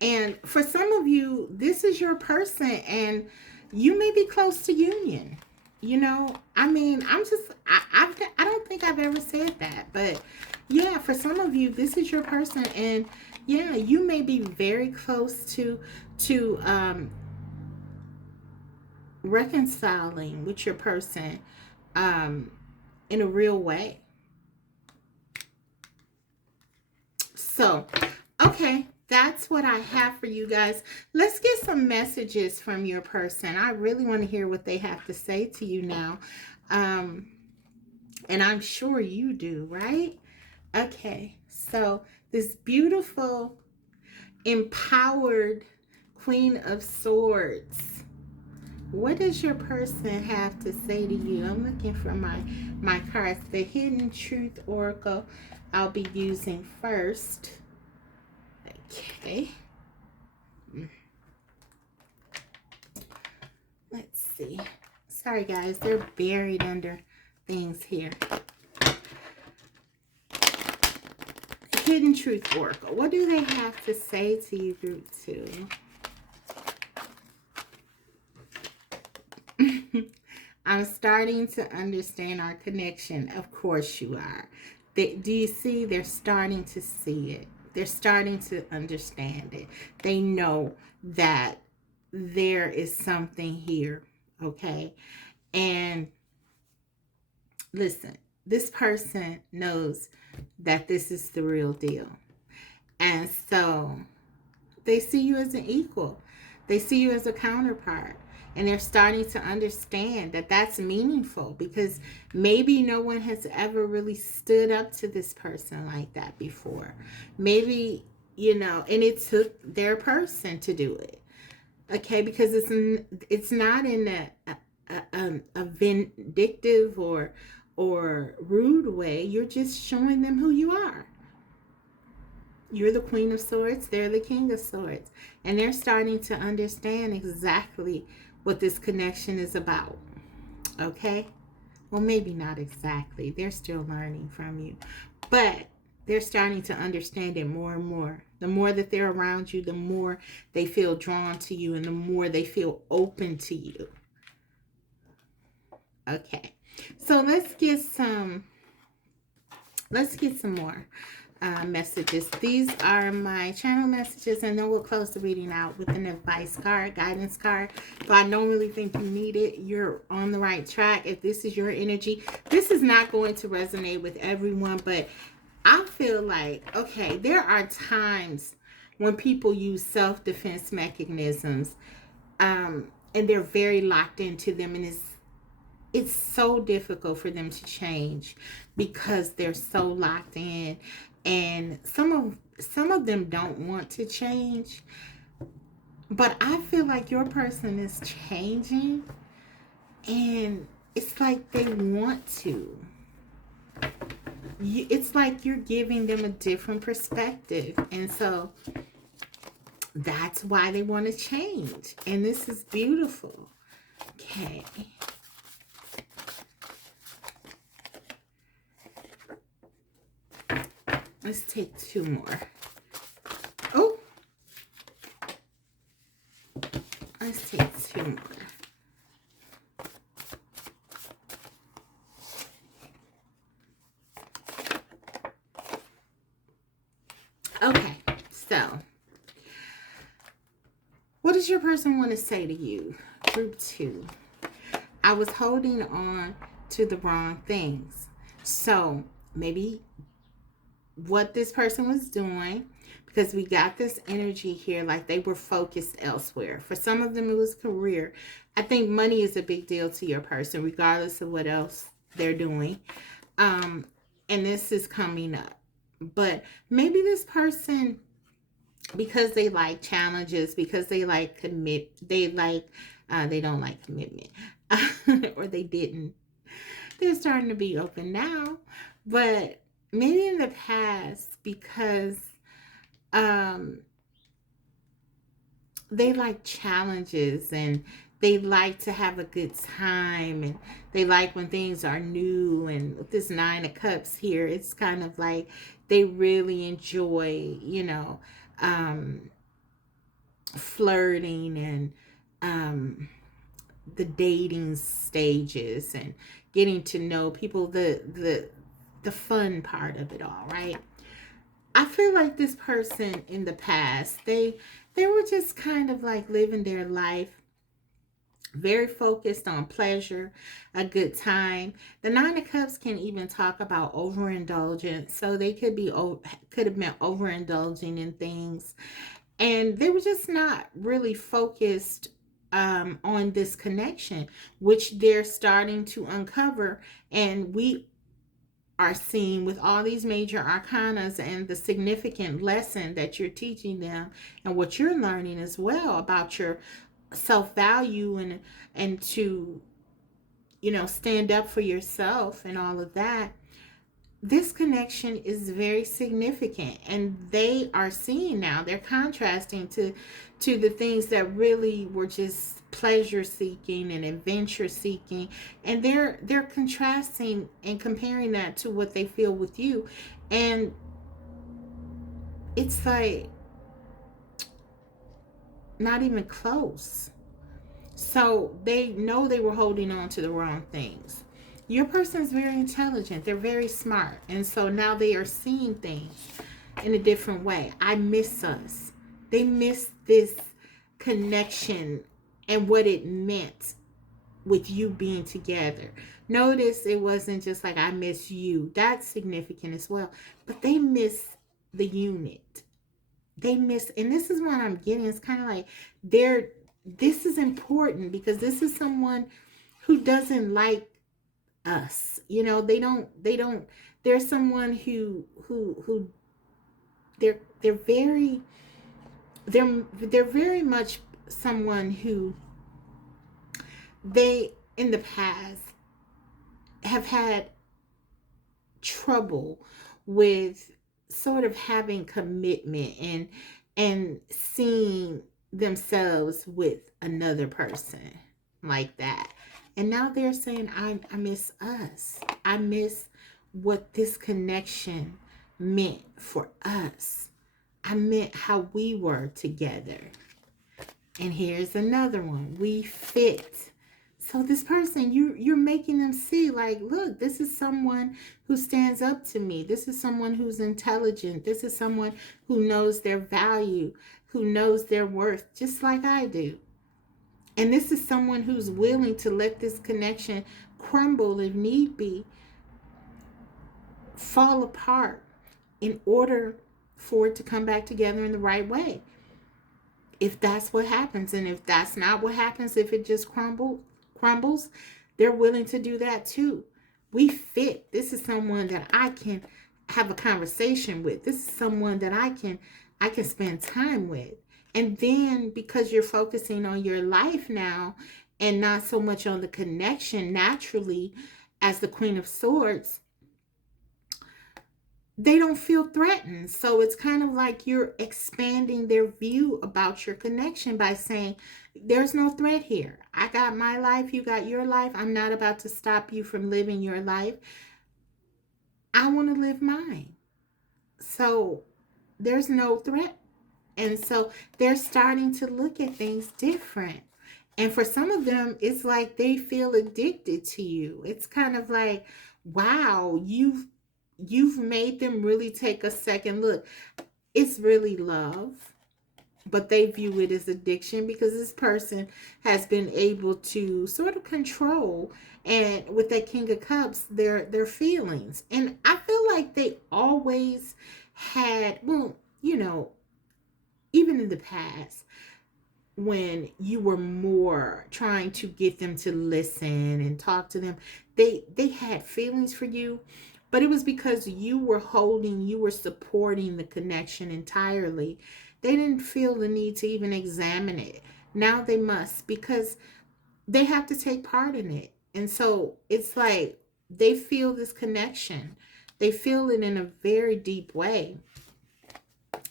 And for some of you, this is your person, and you may be close to union. You know, I mean, I don't think I've ever said that, but yeah, for some of you, this is your person, and yeah, you may be very close to reconciling with your person in a real way. So, okay, that's what I have for you guys. Let's get some messages from your person. I really want to hear what they have to say to you now. And I'm sure you do, right? Okay, so this beautiful, empowered Queen of Swords. What does your person have to say to you? I'm looking for my cards. The Hidden Truth Oracle I'll be using first. Okay. Let's see. Sorry, guys. They're buried under things here. Hidden Truth Oracle. What do they have to say to you, Group 2? I'm starting to understand our connection. Of course you are. Do you see? They're starting to see it. They're starting to understand it. They know that there is something here, okay? And listen, this person knows that this is the real deal. And so they see you as an equal. They see you as a counterpart. And they're starting to understand that that's meaningful, because maybe no one has ever really stood up to this person like that before. Maybe, you know, and it took their person to do it. Okay, because it's not in a vindictive or rude way. You're just showing them who you are. You're the Queen of Swords. They're the King of Swords. And they're starting to understand exactly what this connection is about. Okay? Well, maybe not exactly. They're still learning from you. But they're starting to understand it more and more. The more that they're around you, the more they feel drawn to you, and the more they feel open to you. Okay. So let's get some more messages. These are my channel messages, and then we'll close the reading out with an advice card, guidance card. So I don't really think you need it. You're on the right track. If this is your energy, this is not going to resonate with everyone, but I feel like, okay, there are times when people use self-defense mechanisms, and they're very locked into them, and it's so difficult for them to change because they're so locked in. And some of them don't want to change, but I feel like your person is changing, and it's like they want to. It's like you're giving them a different perspective, and so that's why they want to change. And this is beautiful. Okay. Let's take 2 more. Oh, let's take 2 more. Okay, so what does your person want to say to you? Group 2. I was holding on to the wrong things. So maybe what this person was doing, because we got this energy here like they were focused elsewhere. For some of them, it was career. I think money is a big deal to your person, regardless of what else they're doing. Um, and this is coming up. But maybe this person, because they like challenges, because they don't like commitment, or they didn't. They're starting to be open now, but maybe in the past, because um, they like challenges, and they like to have a good time, and they like when things are new. And with this Nine of Cups here, it's kind of like they really enjoy, um, flirting, and the dating stages, and getting to know people, the fun part of it all, right? I feel like this person in the past, they were just kind of like living their life, very focused on pleasure, a good time. The Nine of Cups can even talk about overindulgence, so they could have been overindulging in things, and they were just not really focused on this connection, which they're starting to uncover. And we are seeing with all these major arcanas and the significant lesson that you're teaching them, and what you're learning as well about your self-value, and to stand up for yourself and all of that. This connection is very significant, and they are seeing now, they're contrasting to the things that really were just pleasure seeking and adventure seeking, and they're contrasting and comparing that to what they feel with you. And it's like not even close. So they know they were holding on to the wrong things. Your person is very intelligent. They're very smart. And so now they are seeing things in a different way. I miss us. They miss this connection and what it meant with you being together. Notice it wasn't just like, I miss you. That's significant as well. But they miss the unit. They miss, and this is what I'm getting. It's kind of like this is important, because this is someone who doesn't like us. They don't there's someone who they're very much someone who they in the past have had trouble with sort of having commitment, and seeing themselves with another person like that. And now they're saying, I miss us. I miss what this connection meant for us. I meant how we were together. And here's another one. We fit. So this person, you're making them see, like, look, this is someone who stands up to me. This is someone who's intelligent. This is someone who knows their value, who knows their worth, just like I do. And this is someone who's willing to let this connection crumble if need be, fall apart, in order for it to come back together in the right way. If that's what happens, and if that's not what happens, if it just crumbles, they're willing to do that too. We fit. This is someone that I can have a conversation with. This is someone that I can spend time with. And then, because you're focusing on your life now and not so much on the connection, naturally, as the Queen of Swords, they don't feel threatened. So it's kind of like you're expanding their view about your connection by saying, there's no threat here. I got my life, you got your life. I'm not about to stop you from living your life. I want to live mine. So there's no threat. And so they're starting to look at things different. And for some of them, it's like they feel addicted to you. It's kind of like, wow, you've made them really take a second look. It's really love. but they view it as addiction because this person has been able to sort of control, and with that King of Cups, their feelings. And I feel like they always had, well, even in the past, when you were more trying to get them to listen and talk to them, they had feelings for you, but it was because you were supporting the connection entirely. They didn't feel the need to even examine it. Now they must, because they have to take part in it. And so it's like they feel this connection, they feel it in a very deep way,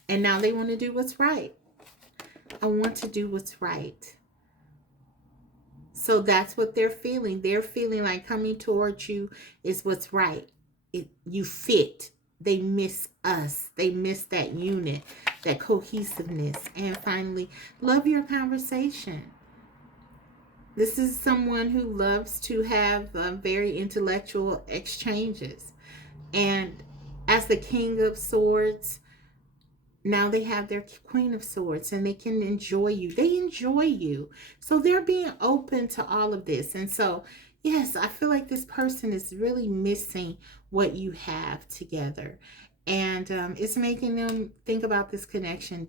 and now they want to do what's right. I want to do what's right. So that's what they're feeling. They're feeling like coming towards you is what's right. You fit. They miss us. They miss that unit, that cohesiveness. And finally, love your conversation. This is someone who loves to have very intellectual exchanges. And as the King of Swords, now they have their Queen of Swords and they can enjoy you. They enjoy you. So they're being open to all of this. And so, yes, I feel like this person is really missing what you have together. And it's making them think about this connection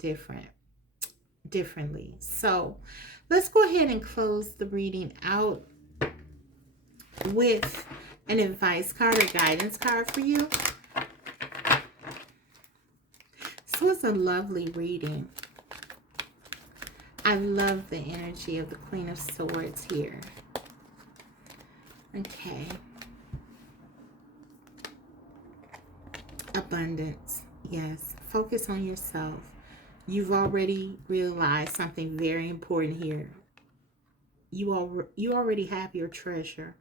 differently. So let's go ahead and close the reading out with an advice card or guidance card for you. So it's a lovely reading. I love the energy of the Queen of Swords here. Okay. Abundance. Yes. Focus on yourself. You've already realized something very important here. You already have your treasure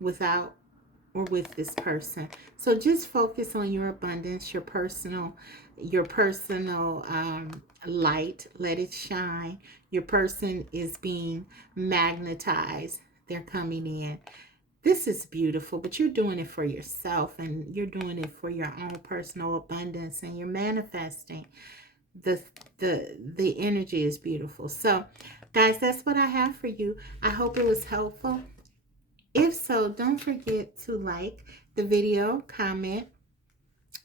without or with this person. So just focus on your abundance, your personal light. Let it shine. Your person is being magnetized. They're coming in. This is beautiful, but you're doing it for yourself, and you're doing it for your own personal abundance, and you're manifesting. The energy is beautiful. So guys, that's what I have for you. I hope it was helpful. If so, don't forget to like the video, comment.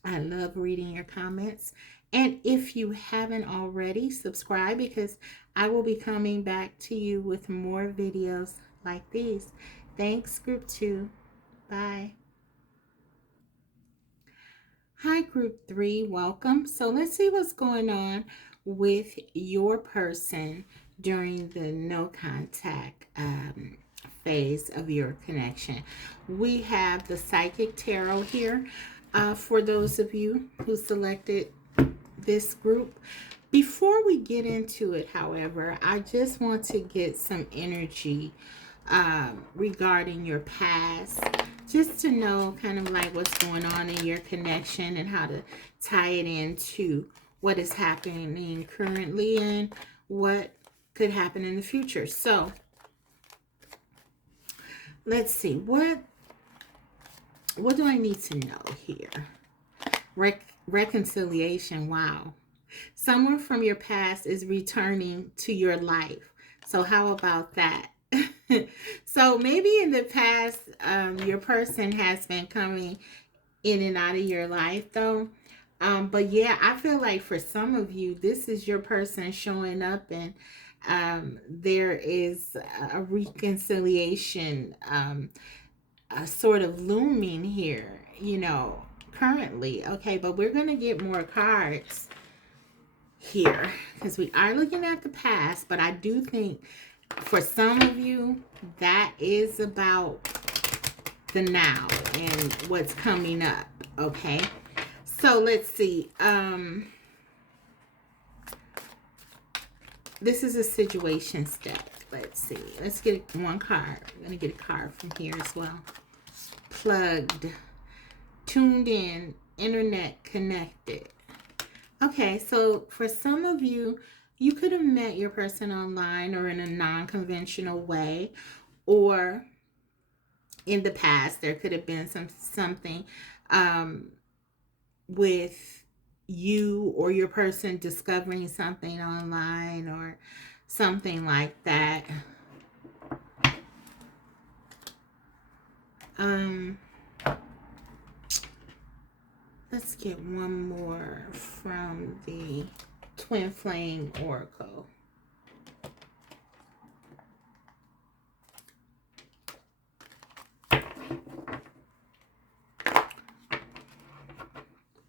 I love reading your comments. And if you haven't already, subscribe, because I will be coming back to you with more videos like these. Thanks, Group 2. Bye. Hi, Group 3. Welcome. So let's see what's going on with your person during the no contact phase of your connection. We have the Psychic Tarot here for those of you who selected this group. Before we get into it, however, I just want to get some energy regarding your past, just to know kind of like what's going on in your connection and how to tie it into what is happening currently and what could happen in the future. So let's see, what do I need to know here? Reconciliation. Wow. Someone from your past is returning to your life. So how about that? So maybe in the past, your person has been coming in and out of your life, though. But yeah, I feel like for some of you, this is your person showing up, and there is a reconciliation sort of looming here, currently. Okay, but we're going to get more cards here because we are looking at the past, but I do think for some of you that is about the now and what's coming up. Okay, so let's see. This is a situation step. Let's see, let's get one card. I'm gonna get a card from here as well. Plugged, tuned in, internet connected. Okay, so for some of you, you could have met your person online or in a non-conventional way, or in the past there could have been something with you or your person discovering something online or something like that. Let's get one more from the Twin Flame Oracle.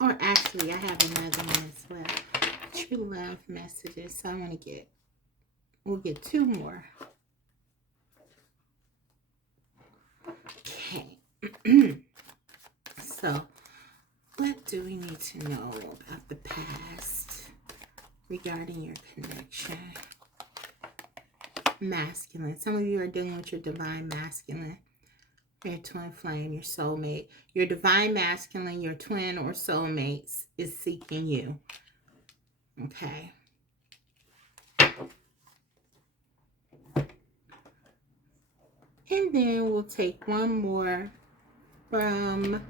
Or actually, I have another one as well. True love messages. So I want to we'll get two more. Okay. So, what do we need to know about the past regarding your connection? Masculine. Some of you are dealing with your divine masculine. Your twin flame, your soulmate. Your divine masculine, your twin or soulmates is seeking you. Okay. And then we'll take one more from...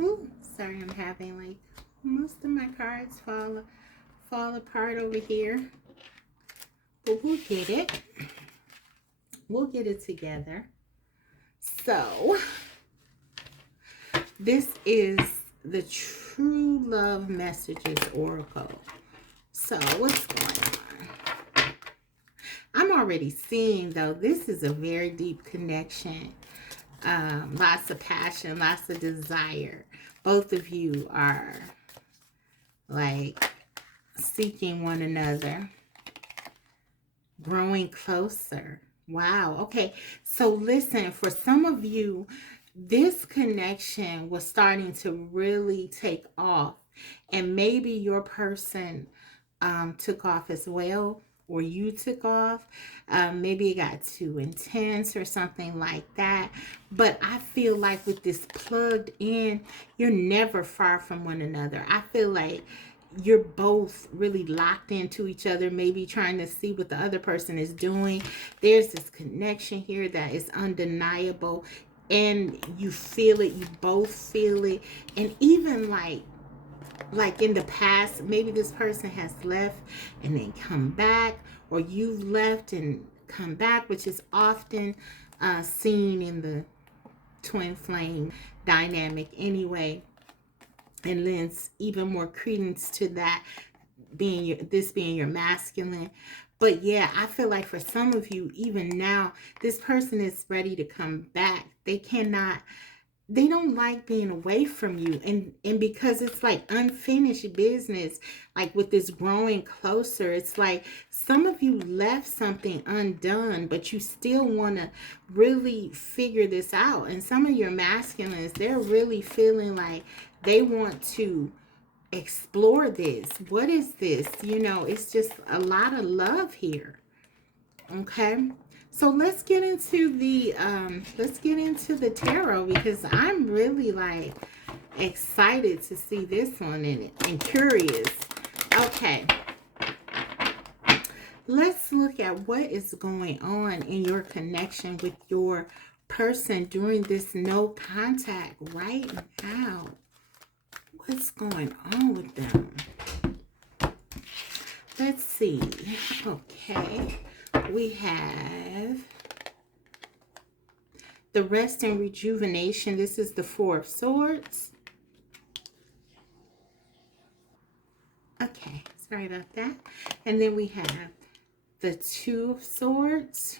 Ooh, sorry, I'm having like most of my cards fall apart over here. But we'll get it. We'll get it together. So, this is the True Love Messages Oracle. So, what's going on? I'm already seeing, though, this is a very deep connection. Lots of passion, lots of desire. Both of you are, like, seeking one another. Growing closer. Wow. Okay. So listen, for some of you, this connection was starting to really take off. And maybe your person took off as well, or you took off. Maybe it got too intense or something like that. But I feel like with this plugged in, you're never far from one another. I feel like you're both really locked into each other, maybe trying to see what the other person is doing. There's this connection here that is undeniable, and you feel it, you both feel it. And even like in the past, maybe this person has left and then come back, or you've left and come back, which is often seen in the twin flame dynamic anyway, and lends even more credence to that being this being your masculine. But yeah, I feel like for some of you, even now, this person is ready to come back. They don't like being away from you, and because it's like unfinished business, like with this growing closer, it's like some of you left something undone, but you still want to really figure this out. And some of your masculines, they're really feeling like they want to explore this. What is this? It's just a lot of love here. Okay. So let's get into the tarot, because I'm really like excited to see this one and curious. Okay. Let's look at what is going on in your connection with your person during this no contact right now. What's going on with them? Let's see. Okay. We have the rest and rejuvenation. This is the Four of Swords. Okay, sorry about that. And then we have the Two of Swords.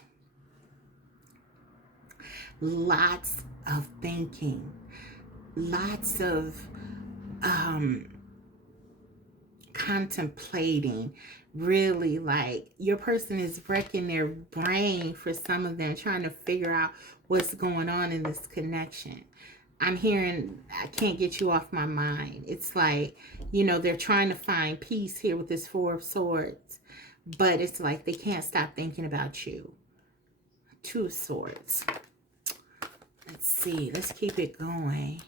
Lots of thinking. Lots of contemplating. Really, like, your person is wrecking their brain, for some of them, trying to figure out what's going on in this connection. I'm hearing, I can't get you off my mind. It's like, they're trying to find peace here with this Four of Swords, but it's like they can't stop thinking about you. Two of Swords. Let's see. Let's keep it going.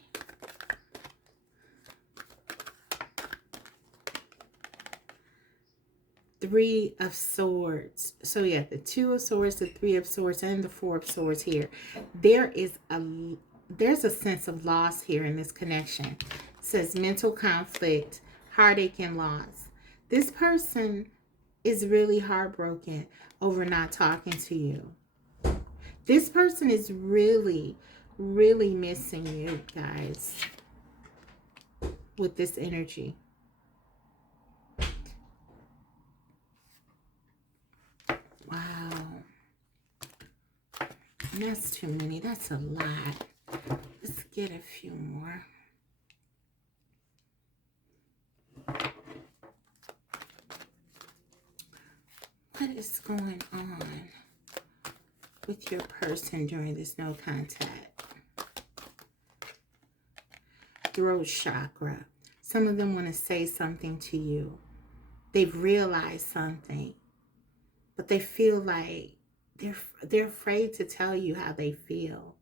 Three of Swords. So yeah, the Two of Swords, the Three of Swords, and the Four of Swords here. There's a sense of loss here in this connection. It says mental conflict, heartache and loss. This person is really heartbroken over not talking to you. This person is really, really missing you, guys, with this energy. Wow. That's too many. That's a lot. Let's get a few more. What is going on with your person during this no contact? Throat chakra. Some of them want to say something to you. They've realized something, but they feel like they're afraid to tell you how they feel.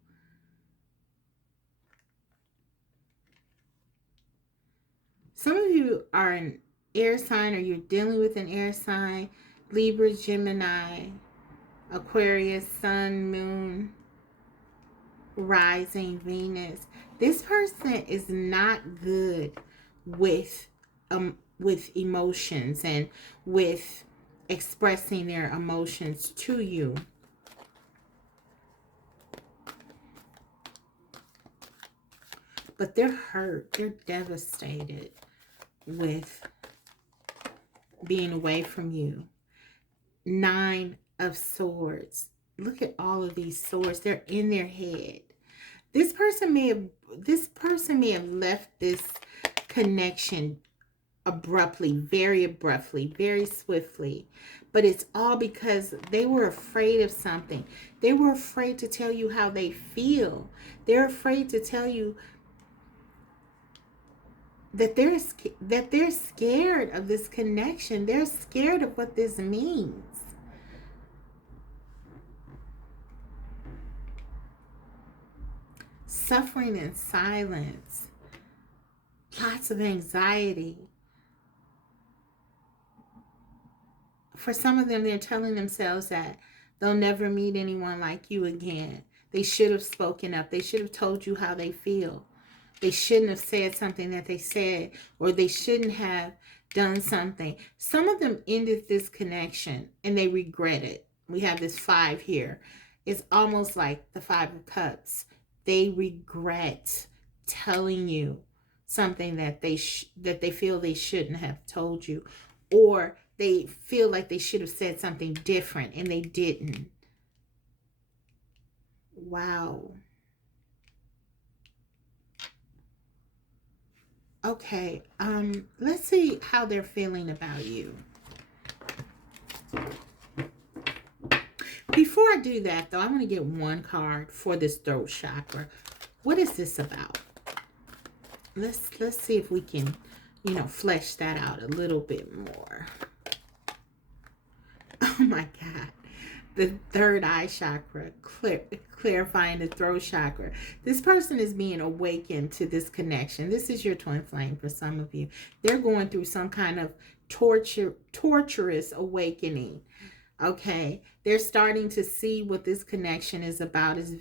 Some of you are an air sign, or you're dealing with an air sign. Libra, Gemini, Aquarius, Sun, Moon, rising, Venus. This person is not good with emotions and with expressing their emotions to you. But they're hurt. They're devastated with being away from you. 9 of Swords. Look at all of these swords. They're in their head. This person may have left this connection abruptly, very swiftly. But it's all because they were afraid of something. They were afraid to tell you how they feel. They're afraid to tell you that they're scared of this connection. They're scared of what this means. Suffering in silence. Lots of anxiety. For some of them, they're telling themselves that they'll never meet anyone like you again. They should have spoken up. They should have told you how they feel. They shouldn't have said something that they said, or they shouldn't have done something. Some of them ended this connection and they regret it. We have this 5 here. It's almost like the 5 of Cups. They regret telling you something that they feel they shouldn't have told you, or they feel like they should have said something different and they didn't. Wow. Okay, let's see how they're feeling about you. Before I do that, though, I'm going to get one card for this throat chakra. What is this about? Let's see if we can, flesh that out a little bit more. Oh my God. The third eye chakra, clarifying the throat chakra. This person is being awakened to this connection. This is your twin flame for some of you. They're going through some kind of torturous awakening. Okay, they're starting to see what this connection is about. Is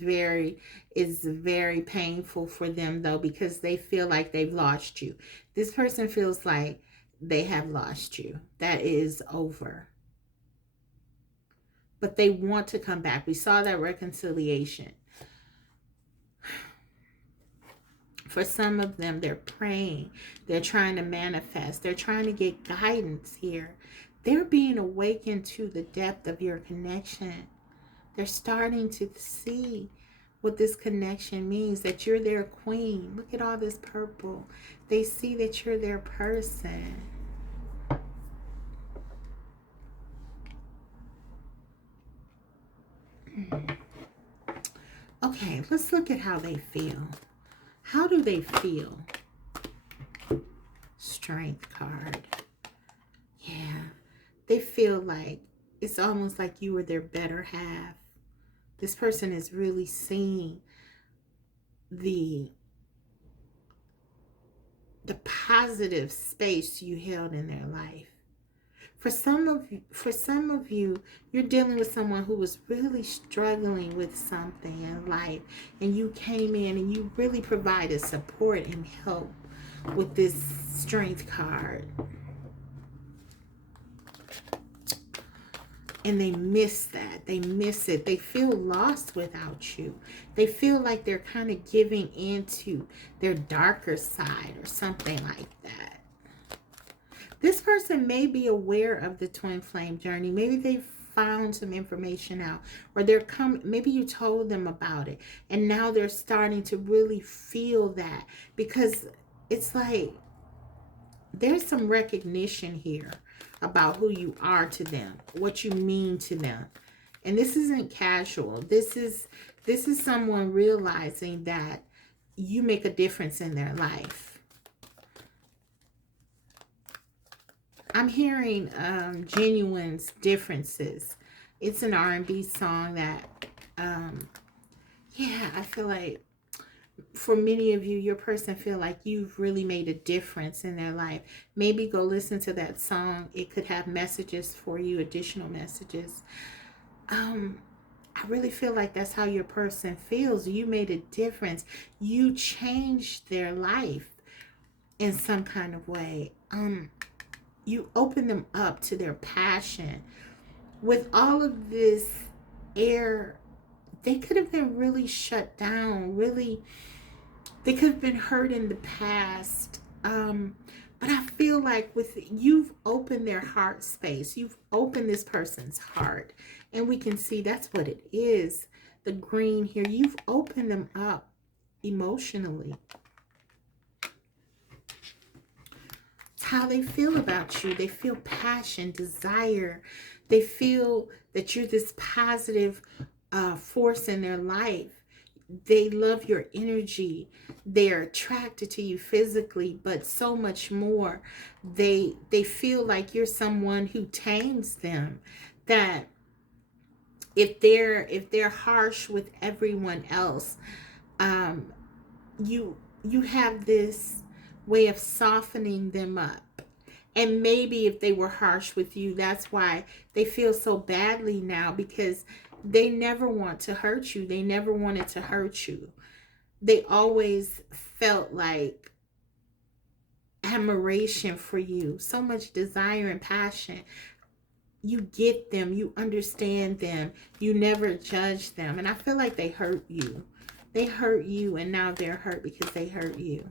very painful for them, though, because they feel like they've lost you. This person feels like they have lost you. That is over. But they want to come back. We saw that reconciliation. For some of them, they're praying. They're trying to manifest. They're trying to get guidance here. They're being awakened to the depth of your connection. They're starting to see what this connection means, that you're their queen. Look at all this purple. They see that you're their person. Okay, let's look at how they feel. How do they feel? Strength card. Yeah, they feel like it's almost like you were their better half. This person is really seeing the positive space you held in their life. For some of you, you're dealing with someone who was really struggling with something in life, and you came in and you really provided support and help with this strength card. And they miss that. They miss it. They feel lost without you. They feel like they're kind of giving into their darker side or something like that. This person may be aware of the twin flame journey. Maybe they've found some information out, or maybe you told them about it, and now they're starting to really feel that, because it's like there's some recognition here about who you are to them, what you mean to them. And this isn't casual. This is someone realizing that you make a difference in their life. I'm hearing genuine differences. It's an R&B song that yeah, I feel like for many of you, your person feel like you've really made a difference in their life. Maybe go listen to that song. It could have messages for you, additional messages. I really feel like that's how your person feels. You made a difference. You changed their life in some kind of way. You opened them up to their passion. With all of this air, they could have been really shut down, really. They could have been hurt in the past. But I feel like you've opened their heart space. You've opened this person's heart. And we can see that's what it is. The green here. You've opened them up emotionally. It's how they feel about you. They feel passion, desire. They feel that you're this positive force in their life. They love your energy. They're attracted to you physically, but so much more. They feel like you're someone who tames them. That if they're harsh with everyone else, you have this way of softening them up. And maybe if they were harsh with you, that's why they feel so badly now, because they never want to hurt you. They never wanted to hurt you. They always felt like admiration for you, so much desire and passion. You get them, you understand them, you never judge them. And I feel like they hurt you. They hurt you, and now they're hurt because they hurt you.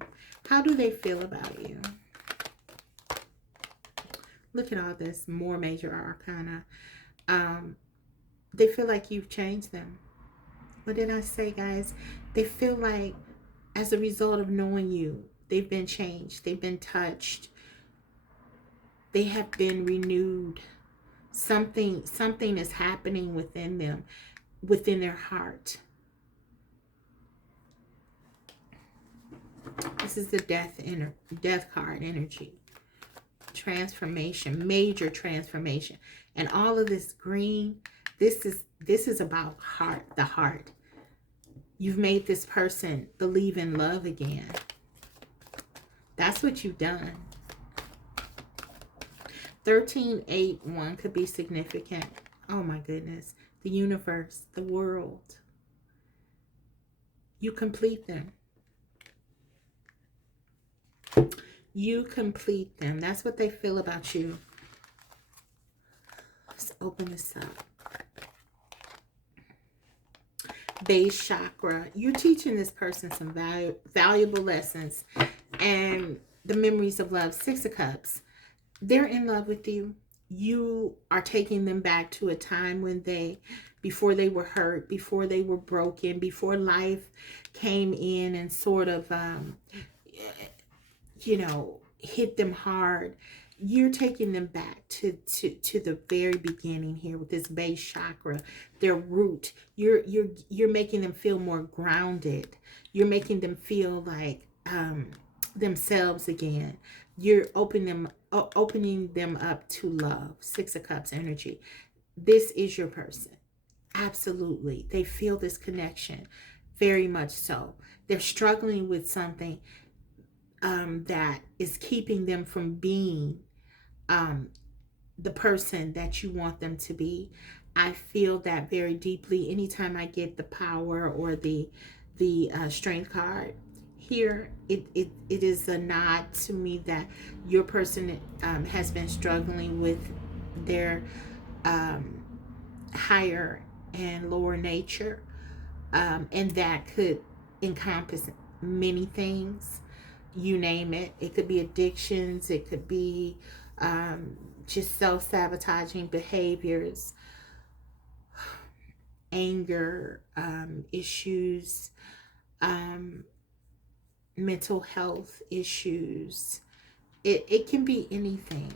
How do they feel about you? Look at all this, more major arcana. They feel like you've changed them. What did I say, guys? They feel like as a result of knowing you, they've been changed. They've been touched. They have been renewed. Something is happening within them, within their heart. This is the death card energy. Transformation, major transformation. And all of this green, this is about the heart. You've made this person believe in love again. That's what you've done. 1381 could be significant. Oh my goodness. The universe, the world. You complete them. You complete them. That's what they feel about you. Let's open this up. Base chakra. You're teaching this person some valuable lessons and the memories of love. 6 of Cups. They're in love with you. You are taking them back to a time when before they were hurt, before they were broken, before life came in and sort of, hit them hard. You're taking them back to the very beginning here with this base chakra, their root. You're making them feel more grounded. You're making them feel like themselves again. You're opening them up to love. 6 of Cups energy. This is your person. Absolutely. They feel this connection. Very much so. They're struggling with something that is keeping them from being the person that you want them to be. I feel that very deeply anytime I get the power or the strength card. here, it is a nod to me that your person has been struggling with their um, higher and lower nature, and that could encompass many things. You name it. It could be addictions, it could be um, just self sabotaging behaviors, anger issues, um, mental health issues. It can be anything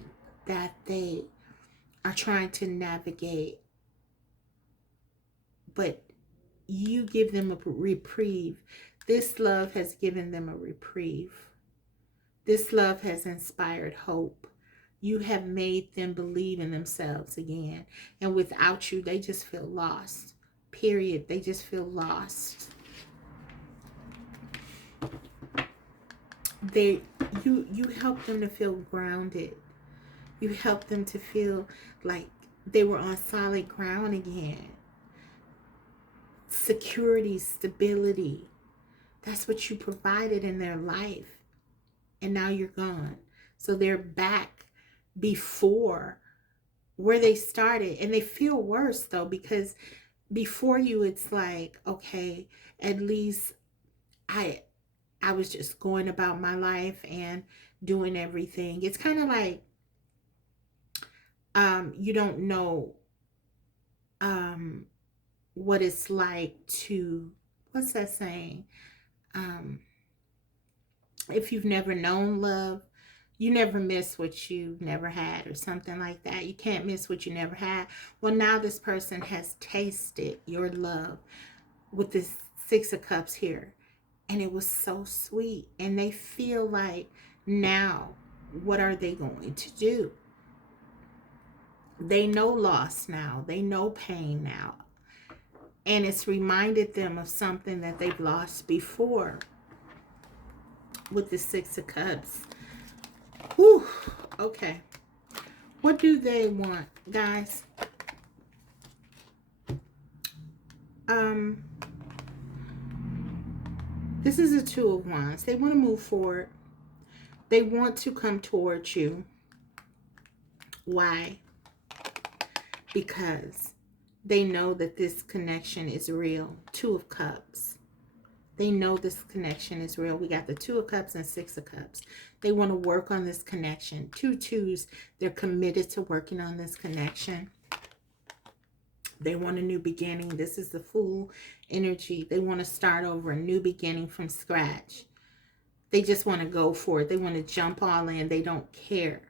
that they are trying to navigate, but you give them a reprieve. This love has given them a reprieve. This love has inspired hope. You have made them believe in themselves again. And without you, they just feel lost. Period. They just feel lost. You help them to feel grounded. You help them to feel like they were on solid ground again. Security, stability. That's what you provided in their life. And now you're gone. So they're back before where they started. And they feel worse though, because before you, it's like, okay, at least I was just going about my life and doing everything. It's kind of like you don't know um what it's like to, what's that saying? Um if you've never known love, you never miss what you never had, or something like that. You can't miss what you never had. Well, now this person has tasted your love with this Six of Cups here, and it was so sweet, and they feel like, now what are they going to do? They know loss now, they know pain now, and it's reminded them of something that they've lost before with the Six of Cups. Whew. Okay, what do they want, guys? This is a Two of Wands. They want to move forward. They want to come towards you. Why? Because they know that this connection is real. Two of Cups. They know this connection is real. We got the Two of Cups and Six of Cups. They want to work on this connection. Two twos. They're committed to working on this connection. They want a new beginning. This is the Fool energy. They want to start over, a new beginning from scratch. They just want to go for it. They want to jump all in. They don't care.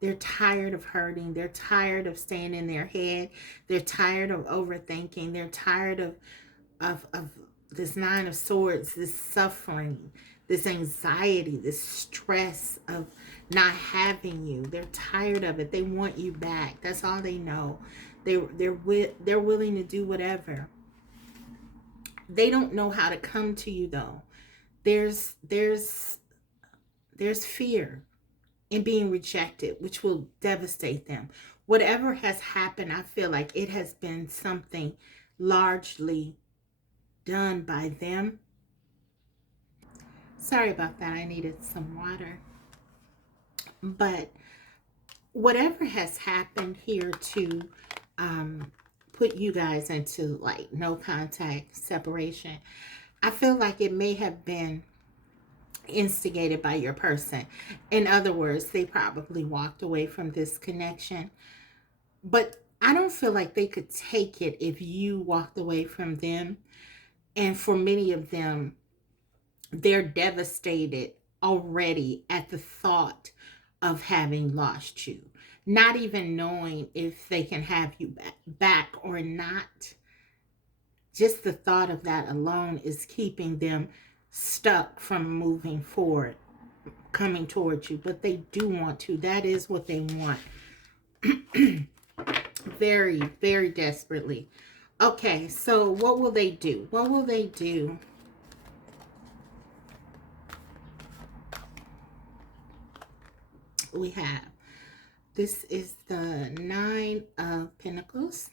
They're tired of hurting. They're tired of staying in their head. They're tired of overthinking. They're tired of this Nine of Swords, this suffering, this anxiety, this stress of not having you. They're tired of it. They want you back. That's all they know. They're willing to do whatever. They don't know how to come to you though. There's fear in being rejected, which will devastate them. Whatever has happened, I feel like it has been something largely done by them. Sorry about that. I needed some water. But whatever has happened here to put you guys into like no contact separation, I feel like it may have been instigated by your person. In other words, they probably walked away from this connection, but I don't feel like they could take it if you walked away from them. And for many of them, they're devastated already at the thought of having lost you, not even knowing if they can have you back or not. Just the thought of that alone is keeping them stuck from moving forward, coming towards you. But they do want to. That is what they want. Very, very desperately. Okay, so what will they do? What will they do? We have, this is the Nine of Pentacles.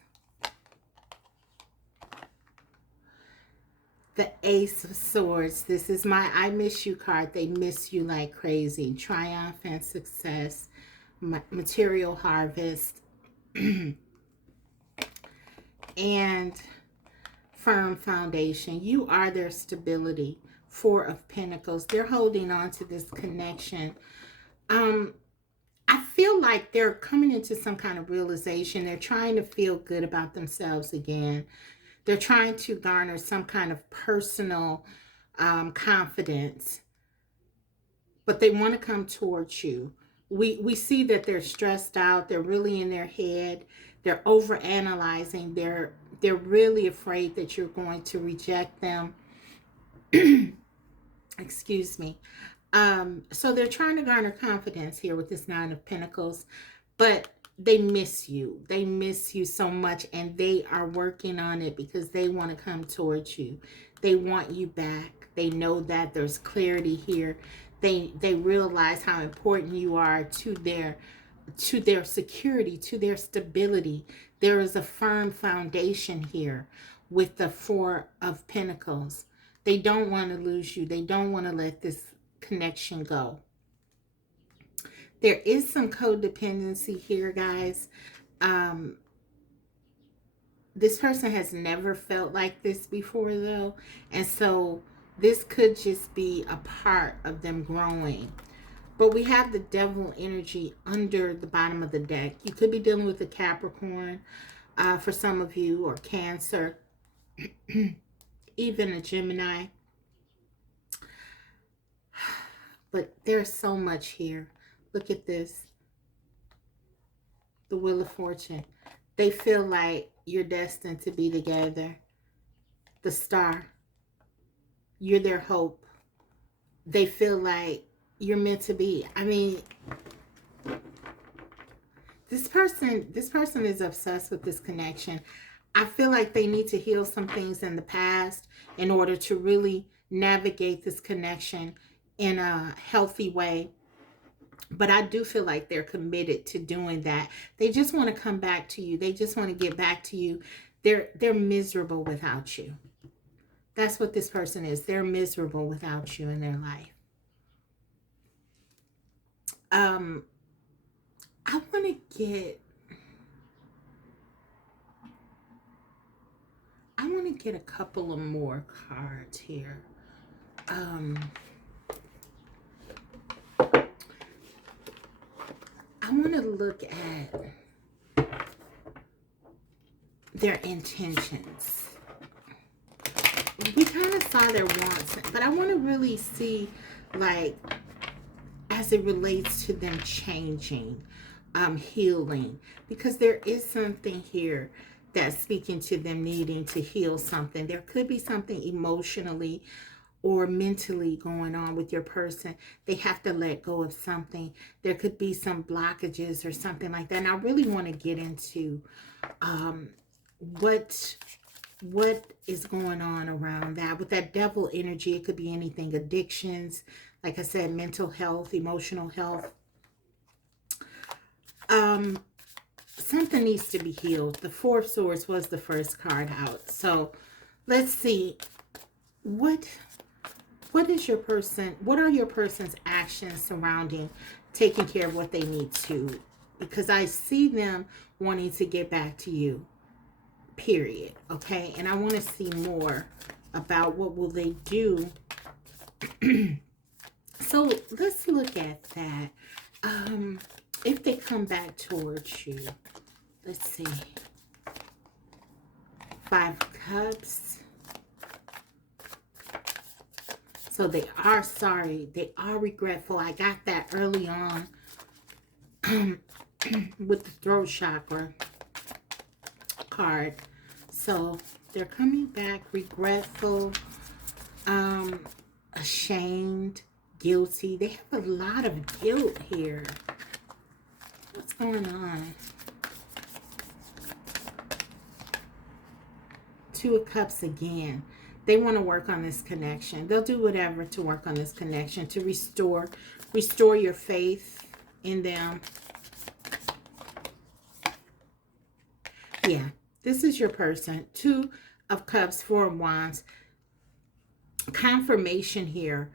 The Ace of Swords. This is my I miss you card. They miss you like crazy. Triumph and success. Material harvest. And firm foundation. You are their stability. Four of Pentacles. They're holding on to this connection. I feel like they're coming into some kind of realization. They're trying to feel good about themselves again. They're trying to garner some kind of personal confidence, but they want to come towards you. We see that they're stressed out. They're really in their head. They're overanalyzing. They're really afraid that you're going to reject them. Excuse me. So they're trying to garner confidence here with this Nine of Pentacles, but they miss you. They miss you so much, and they are working on it because they want to come towards you. They want you back. They know that there's clarity here. They realize how important you are to their security, to their stability. There is a firm foundation here with the Four of Pentacles. They don't want to lose you. They don't want to let this connection go. There is some codependency here, guys. This person has never felt like this before, though. And so this could just be a part of them growing. But we have the Devil energy under the bottom of the deck. You could be dealing with a Capricorn for some of you, or Cancer, even a Gemini. But there's so much here. Look at this. The Wheel of Fortune. They feel like you're destined to be together. The Star. You're their hope. They feel like you're meant to be. I mean, this person is obsessed with this connection. I feel like they need to heal some things in the past in order to really navigate this connection in a healthy way. But I do feel like they're committed to doing that. They just want to come back to you. They just want to get back to you. They're miserable without you. That's what this person is. They're miserable without you in their life. I want to get a couple of more cards here. I want to look at their intentions. We kind of saw their wants, but I want to really see, like, as it relates to them changing, healing, because there is something here that's speaking to them needing to heal something. There could be something emotionally or mentally going on with your person. They have to let go of something. There could be some blockages or something like that. And I really want to get into what is going on around that. With that Devil energy, it could be anything. Addictions, like I said, mental health, emotional health. Something needs to be healed. The Four of Swords was the first card out. So let's see. What is your person? What are your person's actions surrounding taking care of what they need to? Because I see them wanting to get back to you. Period. Okay, and I want to see more about what will they do. So let's look at that. If they come back towards you, let's see. Five of Cups. So they are sorry. They are regretful. I got that early on with the throat chakra card. So they're coming back regretful, ashamed, guilty. They have a lot of guilt here. What's going on? Two of Cups again. They want to work on this connection. They'll do whatever to work on this connection, to restore your faith in them. Yeah, this is your person. Two of Cups, Four of Wands. confirmation here.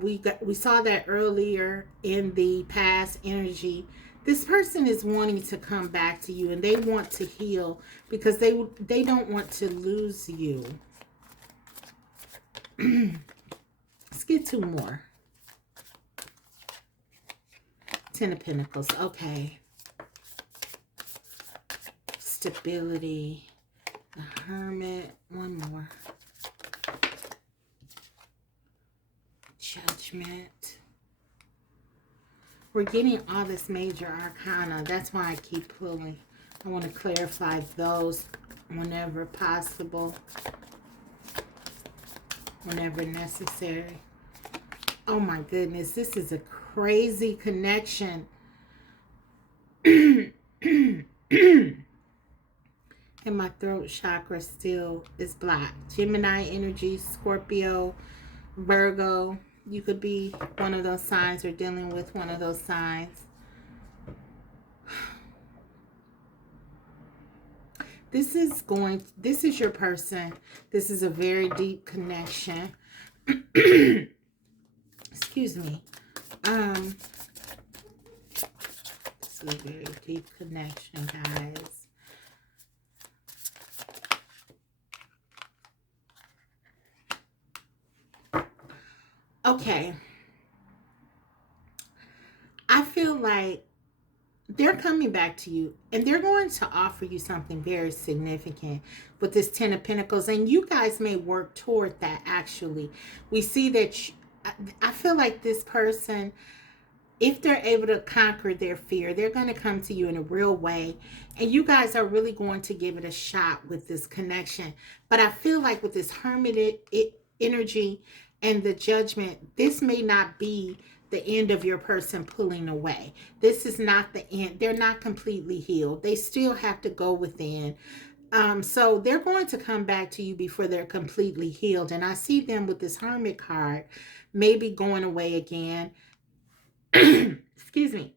We saw that earlier in the past energy. This person is wanting to come back to you, and they want to heal because they don't want to lose you. Let's get two more. Ten of Pentacles. Okay. Stability. The Hermit. One more. Judgment. We're getting all this major arcana. That's why I keep pulling. I want to clarify those whenever possible, whenever necessary. Oh my goodness, this is a crazy connection. And my throat chakra still is blocked. Gemini energy, Scorpio, Virgo. You could be one of those signs or dealing with one of those signs. This is your person. This is a very deep connection. Excuse me. This is a very deep connection, guys. Okay. I feel like they're coming back to you, and they're going to offer you something very significant with this Ten of Pentacles, and you guys may work toward that. Actually, we see that I feel like this person, if they're able to conquer their fear, they're going to come to you in a real way, and you guys are really going to give it a shot with this connection. But I feel like with this Hermit energy and the Judgment, this may not be the end of your person pulling away. This is not the end. They're not completely healed. They still have to go within. So they're going to come back to you before they're completely healed. And I see them with this Hermit card, maybe going away again. Excuse me.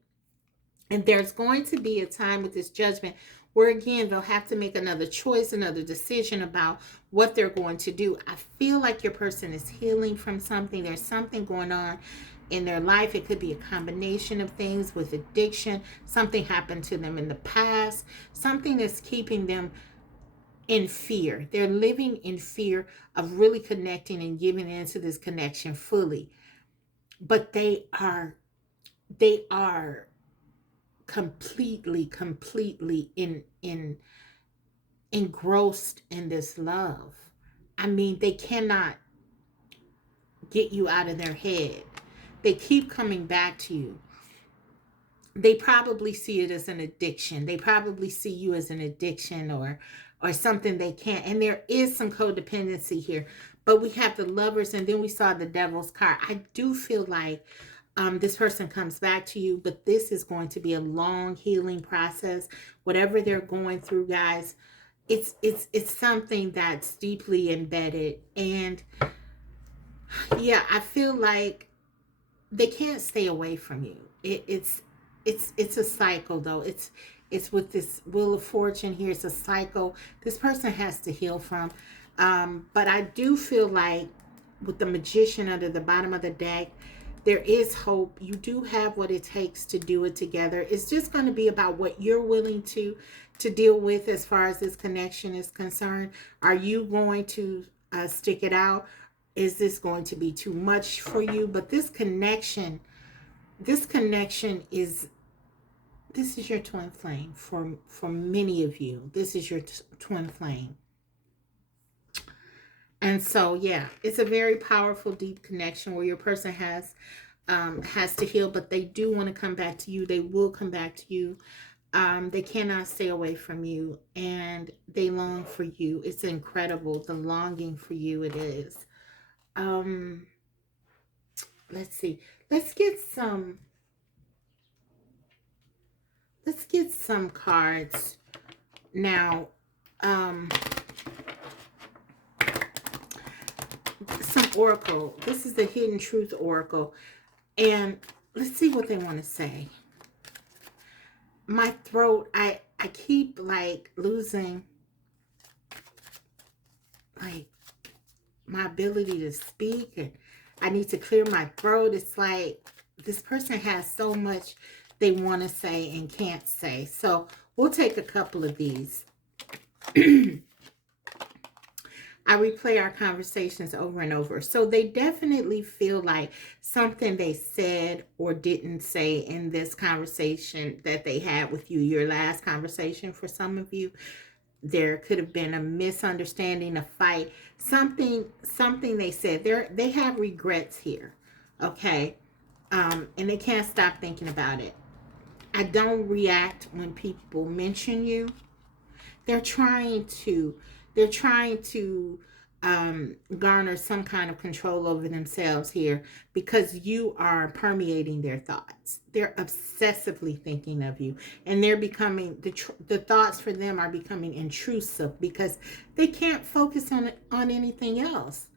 And there's going to be a time with this Judgment where, again, they'll have to make another choice, another decision about what they're going to do. I feel like your person is healing from something. There's something going on in their life. It could be a combination of things with addiction. Something happened to them in the past. Something that's keeping them in fear. They're living in fear of really connecting and giving into this connection fully. But they are completely engrossed in this love. I mean, they cannot get you out of their head. They keep coming back to you. They probably see it as an addiction. They probably see you as an addiction or something they can't. And there is some codependency here. But we have the Lovers, and then we saw the Devil's card. I do feel like this person comes back to you, but this is going to be a long healing process. Whatever they're going through, guys, it's something that's deeply embedded. And yeah, I feel like they can't stay away from you. It's a cycle, though. It's with this Wheel of Fortune here. It's a cycle this person has to heal from. But I do feel like with the Magician under the bottom of the deck, there is hope. You do have what it takes to do it together. It's just going to be about what you're willing to deal with as far as this connection is concerned. Are you going to stick it out? Is this going to be too much for you? But this connection is, this is your twin flame for many of you. This is your twin flame. And so, yeah, it's a very powerful, deep connection where your person has to heal, but they do want to come back to you. They will come back to you. They cannot stay away from you, and they long for you. It's incredible, the longing for you it is. Let's see. Let's get some cards now. Some oracle. This is the Hidden Truth Oracle. And let's see what they want to say. My throat, I keep like losing like my ability to speak, and I need to clear my throat. It's like this person has so much they want to say and can't say. So we'll take a couple of these. I replay our conversations over and over. So they definitely feel like something they said or didn't say in this conversation that they had with you, your last conversation. For some of you, there could have been a misunderstanding, a fight, something they said. They have regrets here. Okay. And they can't stop thinking about it. I don't react when people mention you. They're trying to they're trying to garner some kind of control over themselves here because you are permeating their thoughts. They're obsessively thinking of you, and they're becoming the thoughts for them are becoming intrusive because they can't focus on anything else.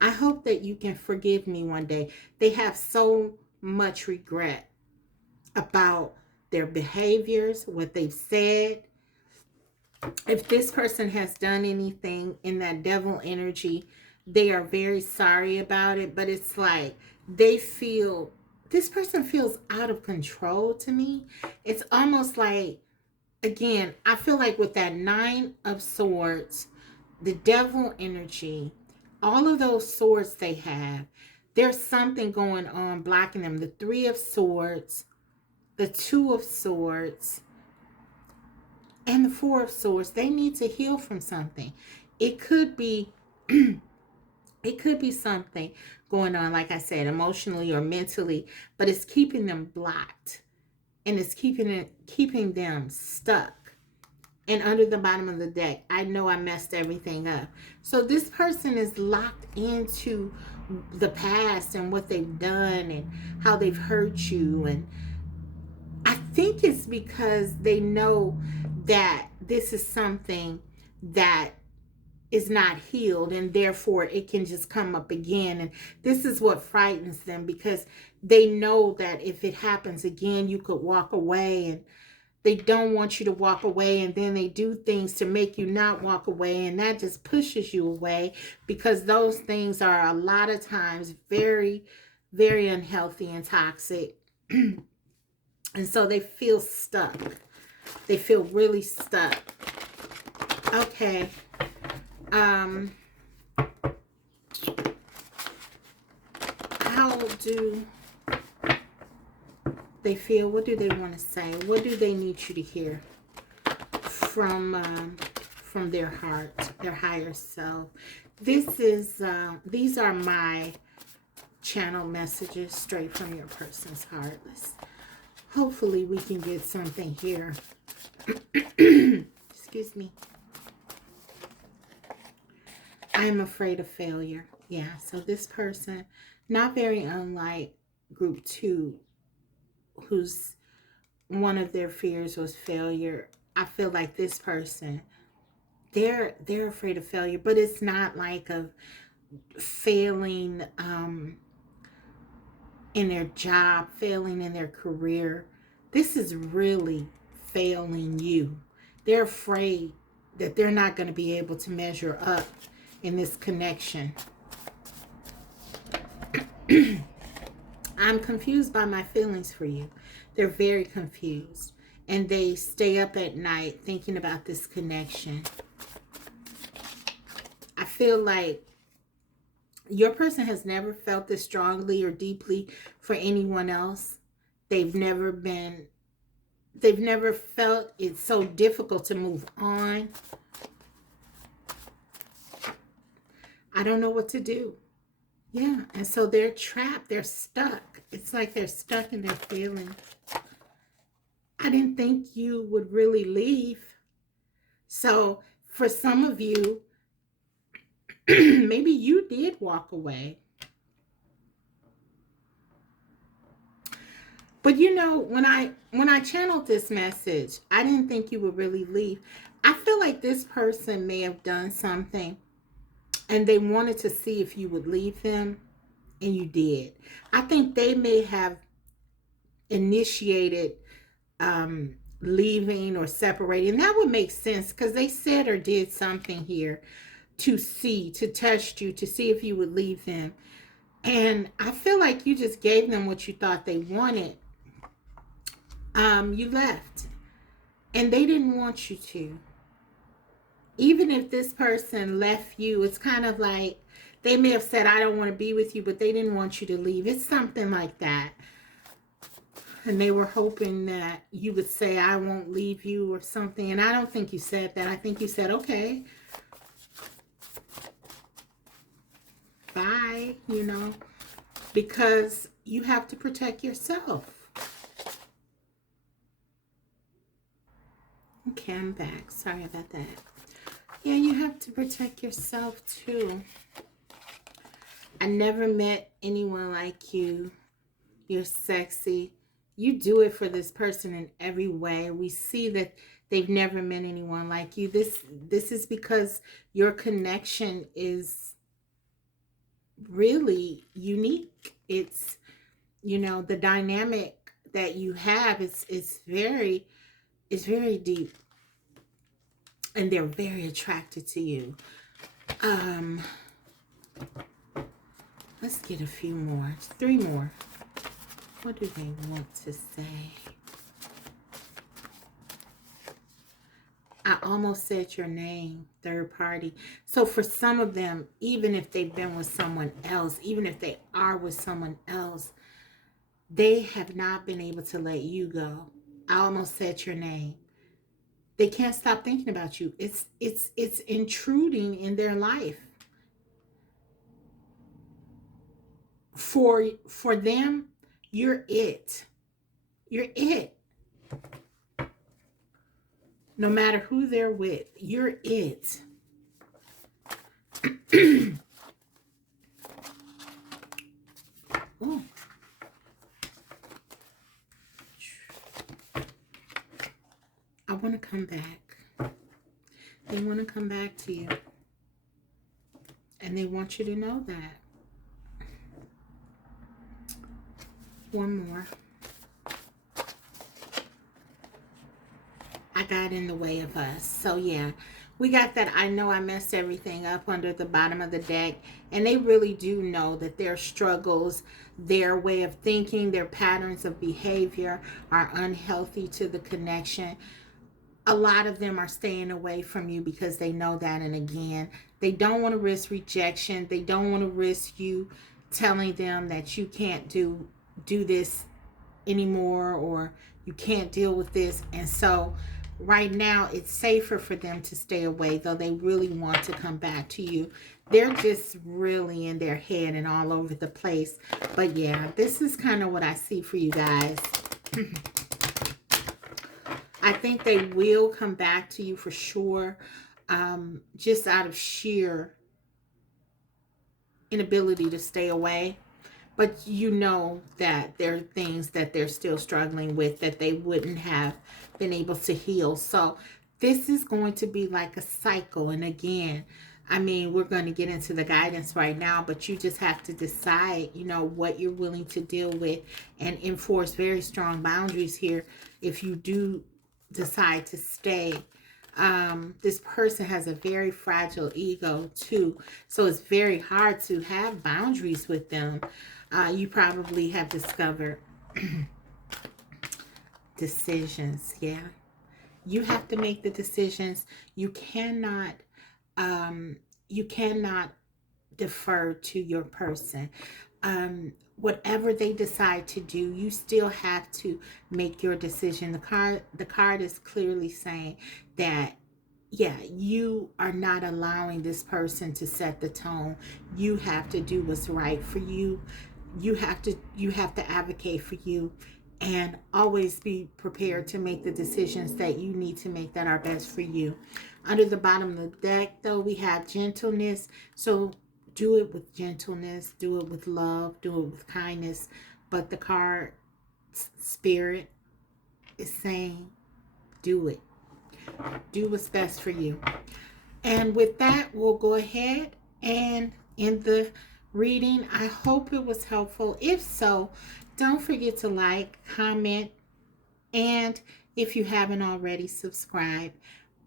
I hope that you can forgive me one day. They have so much regret about their behaviors, what they've said. If this person has done anything in that devil energy, they are very sorry about it. But it's like they feel, this person feels out of control to me. It's almost like, again, I feel like with that Nine of Swords, the devil energy, all of those swords they have, there's something going on blocking them. The Three of Swords, the Two of Swords, and the Four of Swords, they need to heal from something. It could be it could be something going on, like I said, emotionally or mentally, but it's keeping them blocked, and it's keeping them stuck. And under the bottom of the deck, I know I messed everything up. So this person is locked into the past and what they've done and how they've hurt you. And I think it's because they know that this is something that is not healed, and therefore it can just come up again. And this is what frightens them, because they know that if it happens again, you could walk away, and they don't want you to walk away, and then they do things to make you not walk away, and that just pushes you away, because those things are a lot of times very, very unhealthy and toxic. And so they feel stuck. They feel really stuck. Okay. How do they feel? What do they want to say? What do they need you to hear from their heart, their higher self? These are my channel messages straight from your person's heart. Hopefully we can get something here. Excuse me. I'm afraid of failure. Yeah, so this person, not very unlike group 2, whose one of their fears was failure. I feel like this person, they're afraid of failure, but it's not like of failing in their job, failing in their career. This is really failing you. They're afraid that they're not going to be able to measure up in this connection. I'm confused by my feelings for you. They're very confused. And they stay up at night thinking about this connection. I feel like your person has never felt this strongly or deeply for anyone else. They've never felt it so difficult to move on. I don't know what to do. Yeah, and so they're trapped. They're stuck. It's like they're stuck in their feelings. I didn't think you would really leave. So for some of you, maybe you did walk away. But you know, when I channeled this message, I didn't think you would really leave. I feel like this person may have done something and they wanted to see if you would leave them, and you did. I think they may have initiated leaving or separating. That would make sense because they said or did something here to see, to test you, to see if you would leave them. And I feel like you just gave them what you thought they wanted. You left. And they didn't want you to. Even if this person left you, it's kind of like they may have said, I don't want to be with you, but they didn't want you to leave. It's something like that. And they were hoping that you would say, I won't leave you or something. And I don't think you said that. I think you said, okay, bye, you know, because you have to protect yourself. Okay, I'm back. Sorry about that. Yeah, you have to protect yourself too. I never met anyone like you. You're sexy. You do it for this person in every way. We see that they've never met anyone like you. This is because your connection is really unique. It's, you know, the dynamic that you have is very deep, and they're very attracted to you. Let's get a few more. 3 more. What do they want to say? I almost said your name, third party. So for some of them, even if they've been with someone else, even if they are with someone else, they have not been able to let you go. I almost said your name. They can't stop thinking about you. It's intruding in their life. For them, you're it. You're it. No matter who they're with, you're it. Oh. I want to come back. They want to come back to you. And they want you to know that. One more. I got in the way of us. So yeah, we got that. I know I messed everything up under the bottom of the deck. And they really do know that their struggles, their way of thinking, their patterns of behavior are unhealthy to the connection. A lot of them are staying away from you because they know that. And again, they don't want to risk rejection. They don't want to risk you telling them that you can't do this anymore, or you can't deal with this. And so right now it's safer for them to stay away, though they really want to come back to you. They're just really in their head and all over the place. But yeah, this is kind of what I see for you guys. I think they will come back to you for sure, just out of sheer inability to stay away. But you know that there are things that they're still struggling with that they wouldn't have been able to heal. So this is going to be like a cycle. And again, I mean, we're going to get into the guidance right now, but you just have to decide, you know, what you're willing to deal with and enforce very strong boundaries here if you do decide to stay. This person has a very fragile ego too, so it's very hard to have boundaries with them. You probably have discovered decisions. Yeah, you have to make the decisions. You cannot defer to your person. Whatever they decide to do, you still have to make your decision. The card is clearly saying that, yeah, you are not allowing this person to set the tone. You have to do what's right for you. You have to advocate for you, and always be prepared to make the decisions that you need to make that are best for you. Under the bottom of the deck, though, we have gentleness. So do it with gentleness, do it with love, do it with kindness. But the card spirit is saying, do it. Do what's best for you. And with that, we'll go ahead and end the reading. I hope it was helpful. If so, don't forget to like, comment, and if you haven't already, subscribe.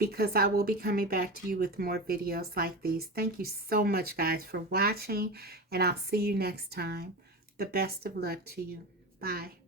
because I will be coming back to you with more videos like these. Thank you so much, guys, for watching, and I'll see you next time. The best of luck to you. Bye.